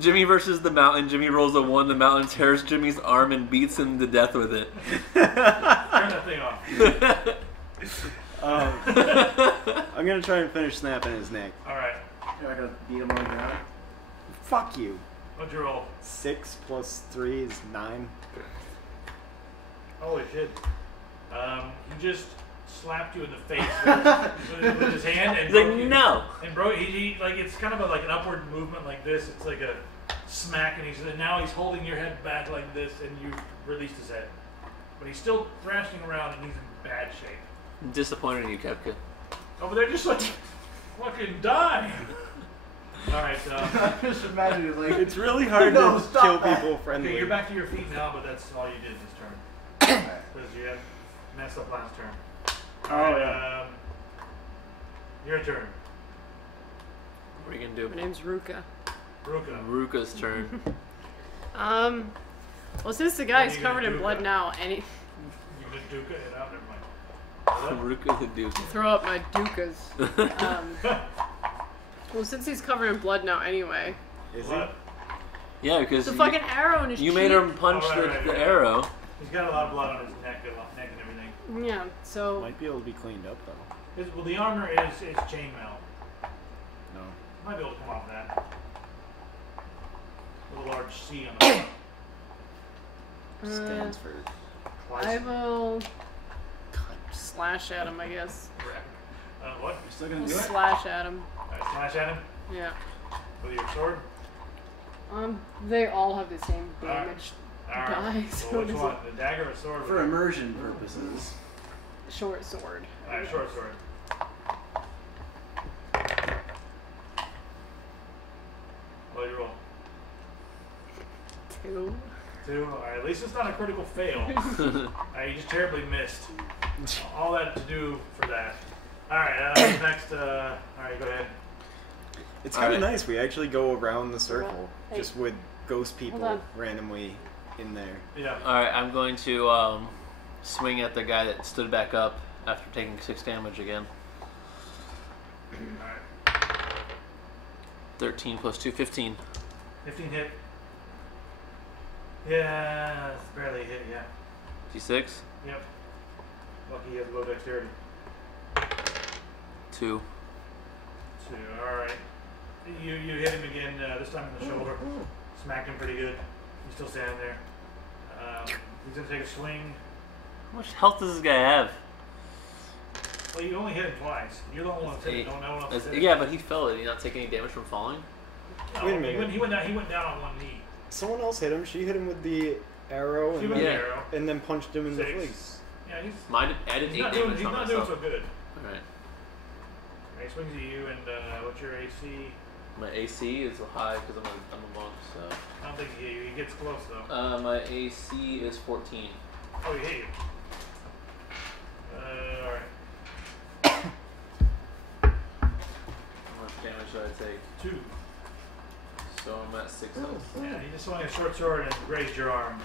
Jimmy versus the mountain. Jimmy rolls a 1. The mountain tears Jimmy's arm and beats him to death with it. Turn that thing off. I'm gonna try and finish snapping his neck. Alright. You're not gonna beat him on the ground. Fuck you. What'd you roll? 6 plus 3 is 9. Holy shit. He just slapped you in the face with his hand and He's like, broke you. no. And bro, he like it's kind of like an upward movement like this. It's like a smack, and now he's holding your head back like this, and you released his head. But he's still thrashing around, and he's in bad shape. I'm disappointed in you, Kepka. Over there, just like fucking dying. All right. Just imagine it like It's really hard No, to stop kill that. people friendly. Okay, you're back to your feet now, but that's all you did this turn. Because you had messed up last turn. Oh yeah. Your turn. What are you gonna My do? name's Ruka. Ruka. Ruka's turn. Well, since the What guy's are you gonna covered in do blood now? now, and he You did Duka it out, never mind. Ruka the Duke. throw up my dukas. Well, since he's covered in blood now anyway, Is What? Yeah, because the fucking arrow in his you cheek. made him punch Oh, right, the right. arrow. He's got a lot of blood on his neck and everything. Yeah, so Might be able to be cleaned up though. Well, the armor is chainmail. No. Might be able to come off that. With a large C on the front. Stands for. I will slash at him, I guess. What? You're still gonna We'll do it? slash at him. Slash at him Yeah. with your sword? They all have the same damage. Alright. Die, So so which does one? The dagger or sword? For immersion purposes. Short sword. Alright, short sword. What do you roll? 2. 2. Alright, at least it's not a critical fail. You just terribly missed. All that to do for that. Alright, next, alright, go ahead. It's kind of Alright. nice. We actually go around the circle Hey. just with ghost people on. randomly in there. Yeah. Alright, I'm going to swing at the guy that stood back up after taking 6 damage again. Alright. 13 plus 2, 15. 15 hit. Yeah, it's barely a hit, yeah. D6? Yep. Lucky he has low dexterity. 2. 2, alright. You hit him again, this time in the shoulder. Smacked him pretty good. He's still standing there. He's gonna take a swing. How much health does this guy have? Well, you only hit him twice. You're the only one that's hit him. No one else has hit him. Yeah, but he fell. Did he not take any damage from falling? No, Wait a minute. He went down on one knee. Someone else hit him. She hit him with the arrow He and, went Yeah. the arrow. and then punched him in the 6. face. Yeah, he's I did 8 not damage doing on so myself. good. Alright. He swings at you, and what's your AC? My AC is high because I'm a monk, so. I don't think he hit you. He gets close though. My AC is 14. Oh, he hit you. Alright. How much damage did I take? 2. So I'm at 6 health. Yeah, he just swung a short sword and grazed your arm.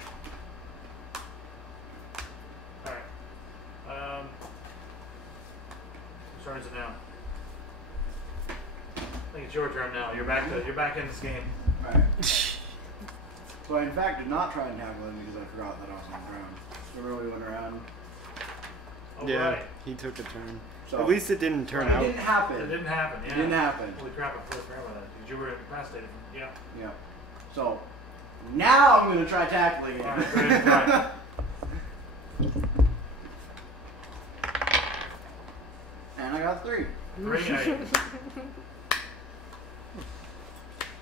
Alright. Whose turn is it now? I think it's your turn now. You're back in this game. Alright. So I in fact did not try and tackle him because I forgot that I was on the ground. So we went around. Oh, Yeah, right. he took a turn. So At least it didn't turn it out. didn't happen. It didn't happen. Yeah. It didn't happen. Holy crap! I forgot about that. Because you were incapacitated. Yeah. Yeah. So now I'm gonna try tackling it. All right, great, fine. And I got 3. Bring it.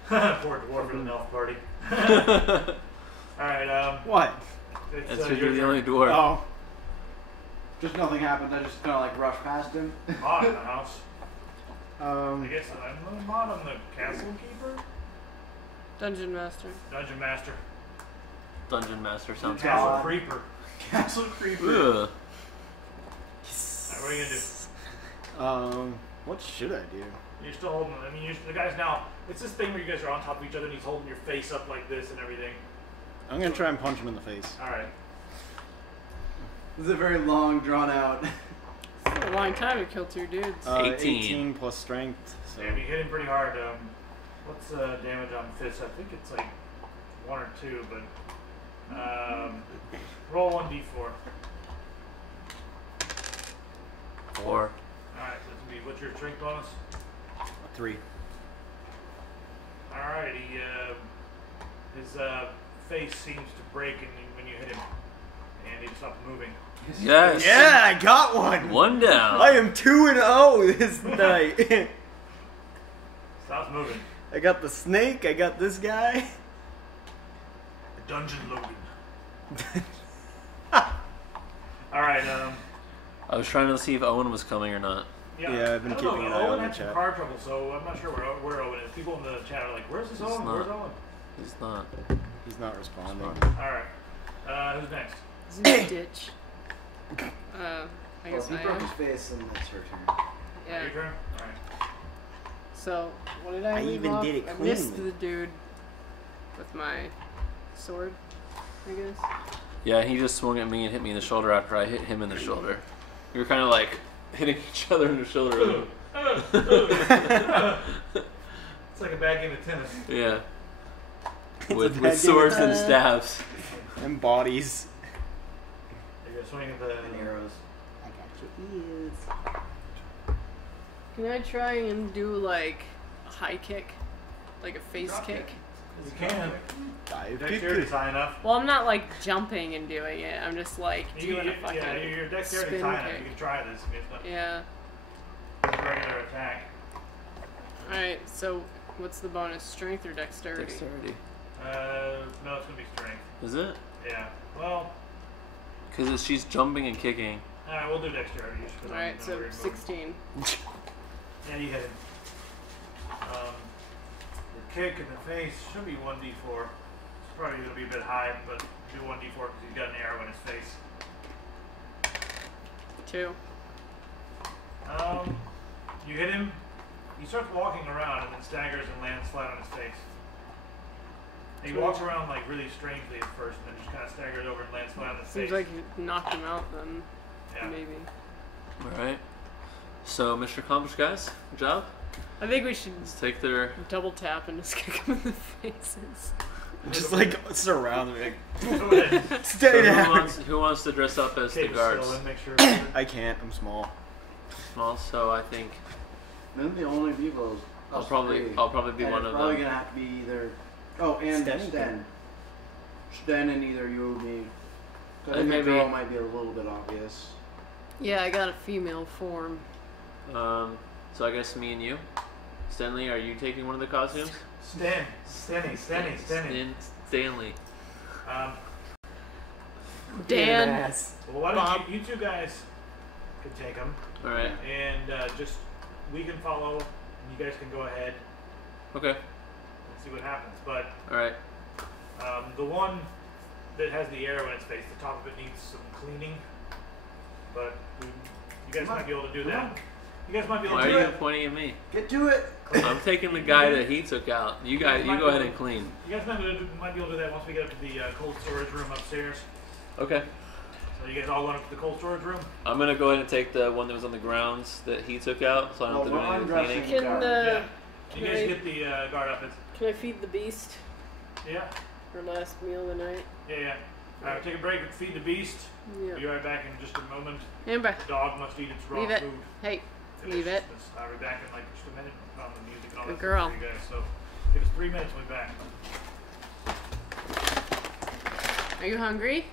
Poor dwarf in the elf party. All right. What? It's, That's your you're the turn. only dwarf. Oh. Just nothing happened. I just kind of like rushed past him. Mod in the house. I guess I'm the mod on the castle keeper, Dungeon Master. dungeon master, Dungeon Master sounds Yeah. castle God. creeper. Castle creeper. Ugh. All right, what are you gonna do? What should I do? You're still holding. I mean, the guy's now. It's this thing where you guys are on top of each other, and he's holding your face up like this and everything. I'm gonna try and punch him in the face. All right. This is a very long, drawn out. It's a long time to kill 2 dudes. 18. 18 plus strength. So Damn, you hit him pretty hard. What's damage on fists? I think it's like 1 or 2, but roll 1d4. 4. All right, so it's gonna be what's your strength bonus? 3. All right, his face seems to break when you hit him, and he stops moving. Yes. Yeah, I got one. 1 down. I am 2-0 this night. Stops moving. I got the snake. I got this guy. Dungeon Logan. All right. I was trying to see if Owen was coming or not. Yeah, I've been I don't know, keeping an eye Owen on the had some chat. car trouble, so I'm not sure where Owen is. People in the chat are like, "Where's this He's Owen? not. Where's Owen?" He's not. He's not responding. All right. Who's next? It's in the ditch. I Well, guess he I broke his am. face, and that's her turn. Yeah. Your turn. All right. So, what did I I leave even off? did it I missed cleanly. the dude with my sword, I guess. Yeah, he just swung at me and hit me in the shoulder after I hit him in the shoulder. We were kind of like hitting each other in the shoulder. It's like a bad game of tennis. Yeah. It's a With bad game of swords and tennis. staves. And bodies. You're swinging at the And arrows. I got your ears. Can I try and do like a high kick? Like a face Drop kick? You can. Dive Dexterity's kick. high enough. Well, I'm not like jumping and doing it. I'm just like doing a fucking Yeah, your dexterity's spin high enough. kick. You can try this. I mean, it's not Yeah. a regular attack. Alright, so what's the bonus? Strength or dexterity? Dexterity. No, it's gonna be strength. Is it? Yeah. Well, Because she's jumping and kicking. all right, we'll do dexterity. just 'cause I'm Alright, in a so weird mood. 16. Yeah, you hit him. The kick in the face should be 1d4. It's probably gonna be a bit high, but do 1d4 because he's got an arrow in his face. 2. You hit him. He starts walking around and then staggers and lands flat on his face. And he walks around like really strangely at first, and then just kind of staggers over and lands flat on his Seems face. like you knocked him out then. Yeah. Maybe. Alright. So, Mr. Accomplished, guys. Good job. I think we should Let's take their... double tap and just kick him in the faces. Just like surround me. Go ahead. Stay So down. who wants to dress up as the Take guards? still and make sure. I can't. I'm small. Small, so I think Then the only people. is I'll us probably three. be And one it's of probably them. gonna have to be either. Oh, and Sten Sten. can- Sten and either you or me. So I And think the maybe- girl might be a little bit obvious. Yeah, I got a female form. So I guess me and you. Stanley, are you taking one of the costumes? Stanley. Stanley. Dan. Well, why Bob. don't you two guys can take them, Alright. and just we can follow, and you guys can go ahead Okay. and see what happens. But Alright. the one that has the arrow in its face, the top of it needs some cleaning. But you guys might be able to do that. You guys might be able Why to are do you it. pointing at me? Get to it! I'm taking the guy that he took out. You guys, you go ahead and clean. You guys might be able to do that once we get up to the cold storage room upstairs. Okay. So you guys all going up to the cold storage room? I'm gonna go ahead and take the one that was on the grounds that he took out, so I don't have to do Well, any of the I'm cleaning. dressing. Can Yeah. You Can guys I- get the guard up. can I feed the beast Yeah. for last meal of the night? Yeah. Alright, take a break and feed the beast. Yeah. Be right back in just a moment. Amber, The dog must eat its raw leave it. food. Hey, leave it. I'll be back in like just a minute on the music and all Good that girl. for you guys. So give us 3 minutes, we'll be back. Are you hungry?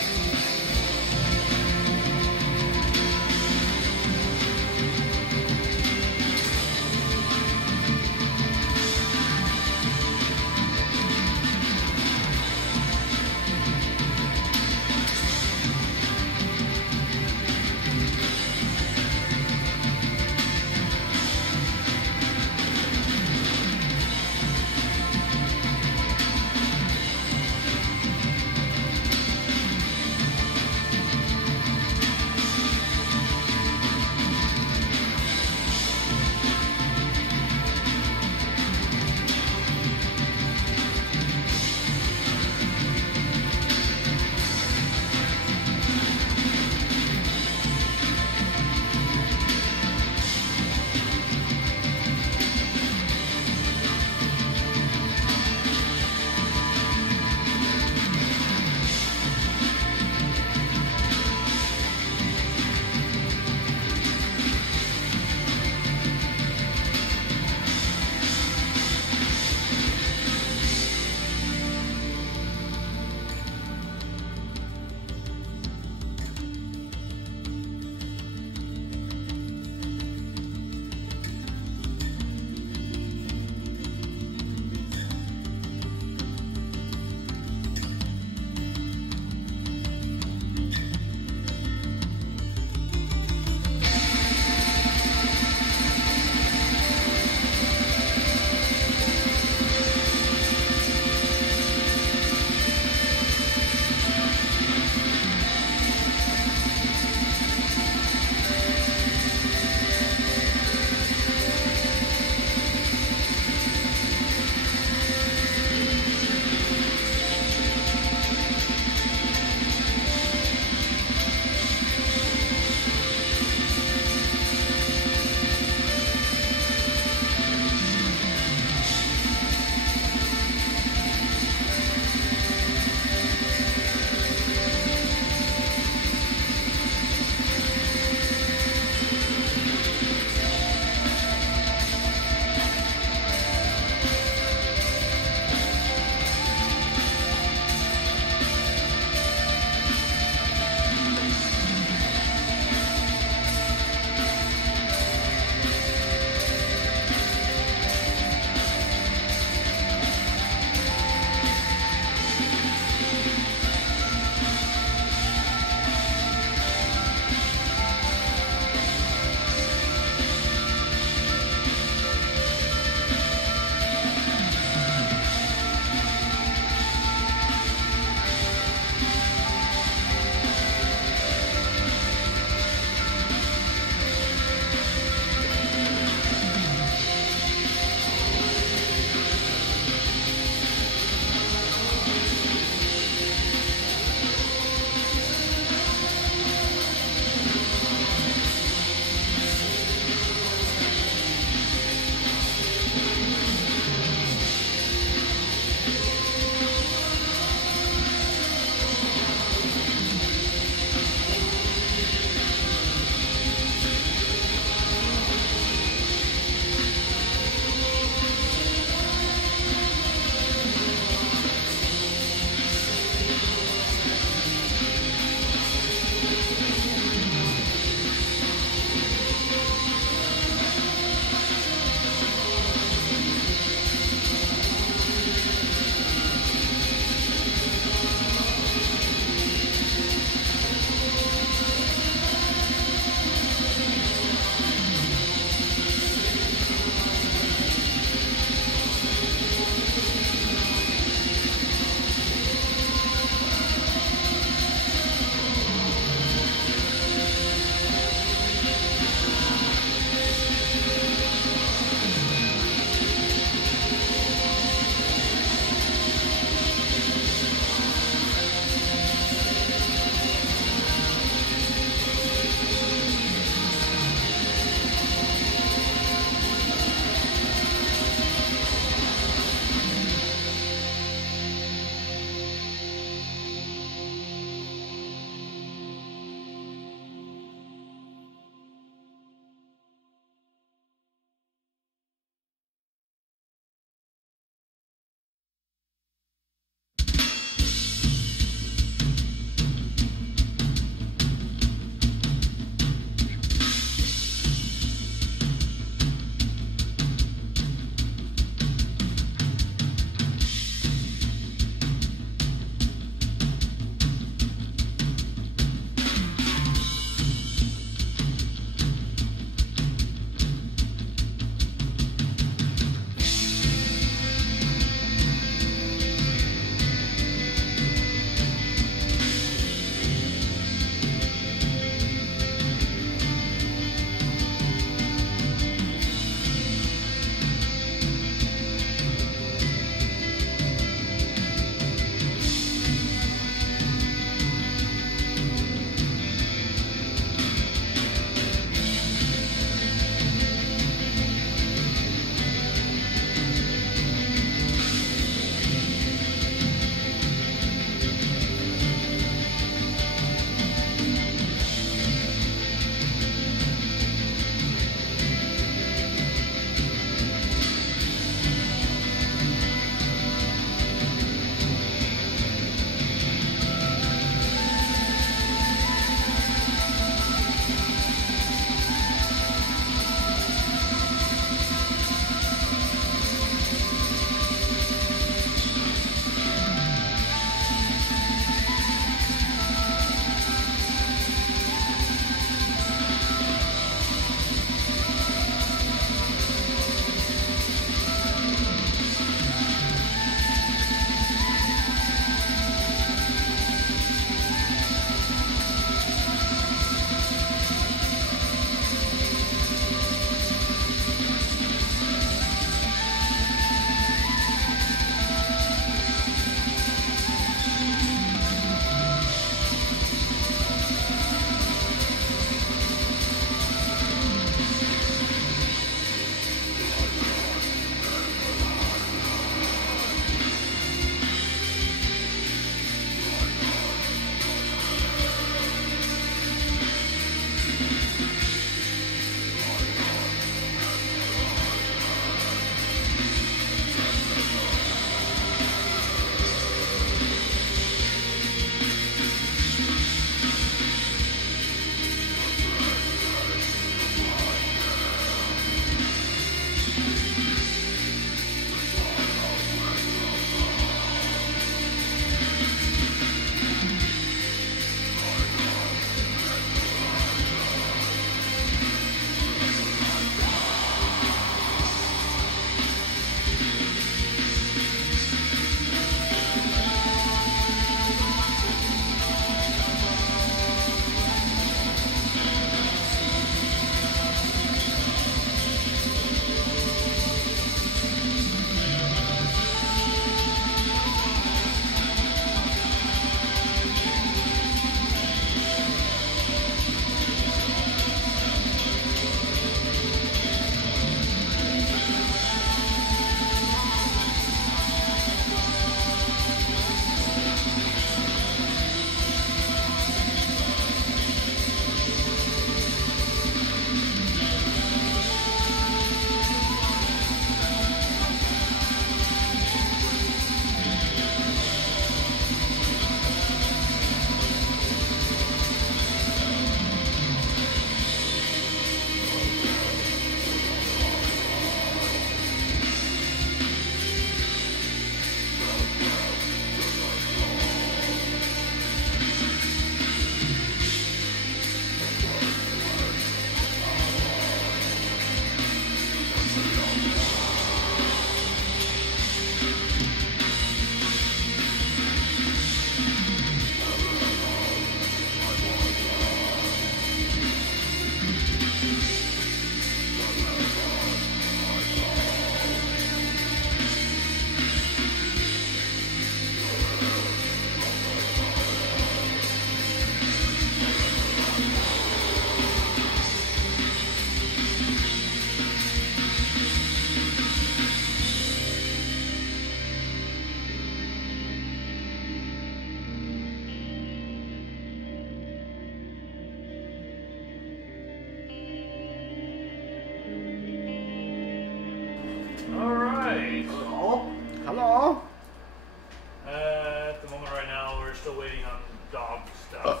At the moment right now, we're still waiting on dog stuff.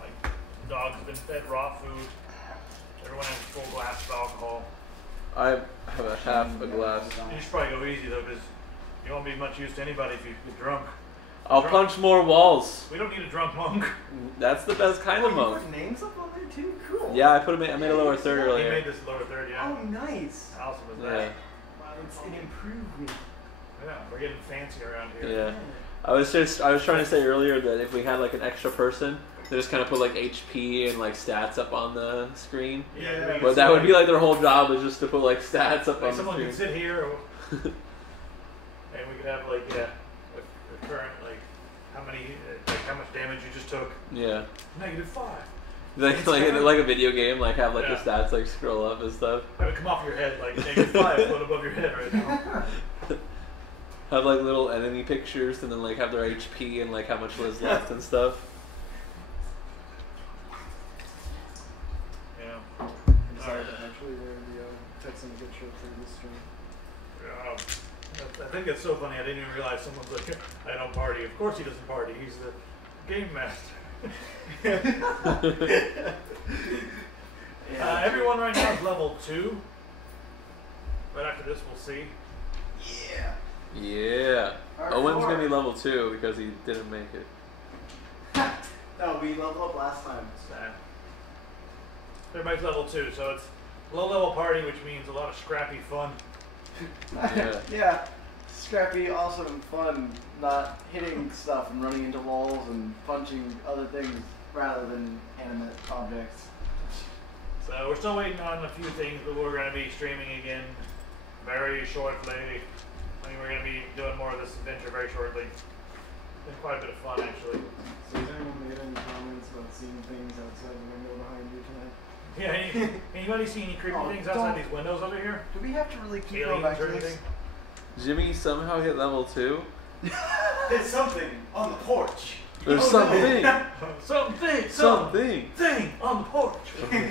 Like, dogs have been fed raw food. Everyone has a full glass of alcohol. I have a half a glass. You should probably go easy, though, because you won't be much use to anybody if you get drunk. I'll punch more walls. We don't need a drunk monk. That's the best kind of You monk. put names up on there too? Cool. Yeah, I made a lower third He earlier. made this lower third, yeah. Oh, nice. How awesome was Yeah. that? Wow, it's an improvement. Yeah, we're getting fancy around here. Yeah. I was trying to say earlier that if we had like an extra person, they just kind of put like HP and like stats up on the screen. Yeah, But that would be like their whole job is just to put like stats up like on someone the could screen. sit here, and we could have like the current how much damage you just took. Yeah. -5. Like a video game, like have like Yeah. the stats like scroll up and stuff. Have it come off your head like -5 foot above your head right now. Have like little enemy pictures and then like have their HP and like how much was left and stuff. Yeah. I'm sorry Alright. to actually wear the Texan good shirt for this stream. I think it's so funny. I didn't even realize someone's like, I don't party. Of course he doesn't party. He's the game master. Everyone right now is level 2. Right after this, we'll see. Yeah. Yeah. Hardcore. Owen's gonna be level 2 because he didn't make it. No, we leveled up last time. Sad. Everybody's level 2, so it's low level party, which means a lot of scrappy fun. Yeah. Yeah. Scrappy, awesome, fun, not hitting stuff and running into walls and punching other things rather than animate objects. So we're still waiting on a few things, but we're going to be streaming again very shortly. I mean, we're going to be doing more of this adventure very shortly. It's been quite a bit of fun, actually. So has anyone made any comments about seeing things outside the window behind you tonight? Yeah, anybody see any creepy things outside these windows over here? Do we have to really keep going Aliens back or to this? anything? Jimmy somehow hit level 2. There's something on the porch. There's Oh, no. something. Something thing on the porch. Oh, yeah.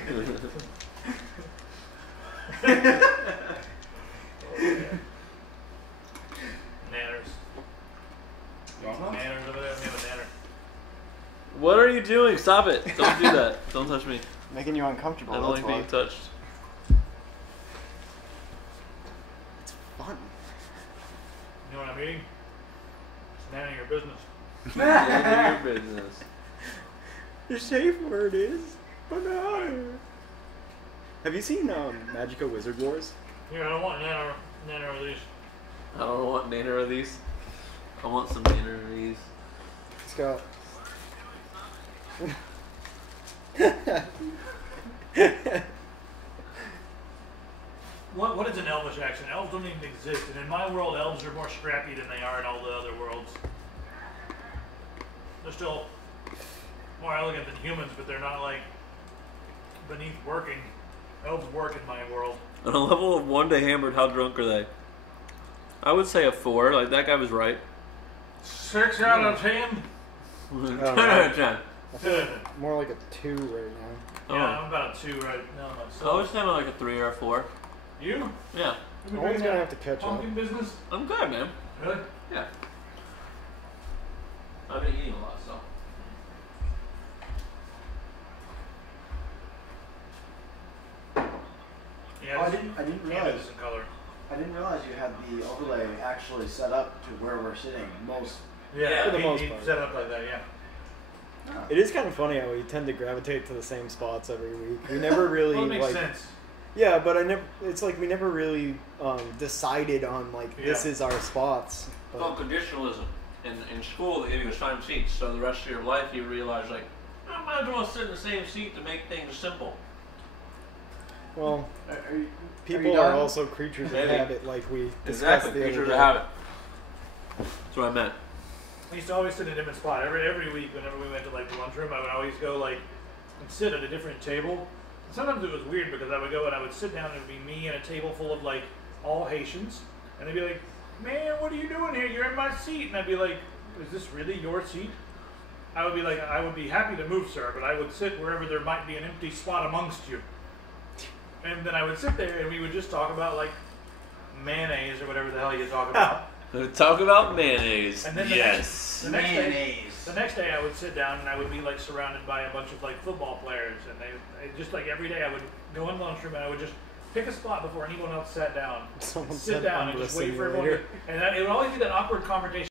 Nanners. Nanners over there. We have a nanner. What are you doing? Stop it. Don't do that. Don't touch me. Making you uncomfortable. I don't that's like being why. touched. It's fun. You know what I mean? It's none of your business. None of your business. The safe word is banana. Have you seen Magica Wizard Wars? Here, I don't want nanner of these. I don't want nanner of these. I want some nanner of these. It's got. What is an elvish accent? Elves don't even exist, and in my world, elves are more scrappy than they are in all the other worlds. They're still more elegant than humans, but they're not like beneath working. Elves work in my world. On a level of 1 to hammered, how drunk are they? I would say a 4. Like, that guy was right. 6 out of 10. 10 out of 10. I feel like more like a 2 right now. Yeah, I'm about a 2 right now So I would myself. say I'm like a 3 or a 4. You? Yeah. Owen's gonna have to catch up. Pumpkin business? I'm good, man. Really? Yeah. I've been eating a lot, so. Yeah. Oh, I this didn't canvas realize. is in color. I didn't realize you had the overlay actually set up to where we're sitting. Most. Yeah, For the he most part. set it up like that, yeah. It is kind of funny how we tend to gravitate to the same spots every week. We never really Well, it makes like. sense. Yeah, but I never. It's like we never really decided on like this Yeah. is our spots. It's called conditionalism. In school, they give you assigned seats, so the rest of your life you realize, like, I might as well sit in the same seat to make things simple. Well, Are you people done? are also creatures of Maybe. habit, like we discussed Exactly, the other creatures day. of habit. That's what I meant. I used to always sit in a different spot. Every week, whenever we went to like the lunchroom, I would always go like and sit at a different table. And sometimes it was weird because I would go and I would sit down and it would be me and a table full of like all Haitians, and they'd be like, "Man, what are you doing here? You're in my seat." And I'd be like, "Is this really your seat?" I would be like, "I would be happy to move, sir, but I would sit wherever there might be an empty spot amongst you." And then I would sit there and we would just talk about like mayonnaise or whatever the hell you talk about. Talk about mayonnaise. And then the Yes. The next day, Mayonnaise. the next day I would sit down and I would be like surrounded by a bunch of like football players, and they just like every day I would go in the lunchroom and I would just pick a spot before anyone else sat down, Someone sit said down and Umbrella just wait for everyone. Simulator. And it would always be that awkward conversation.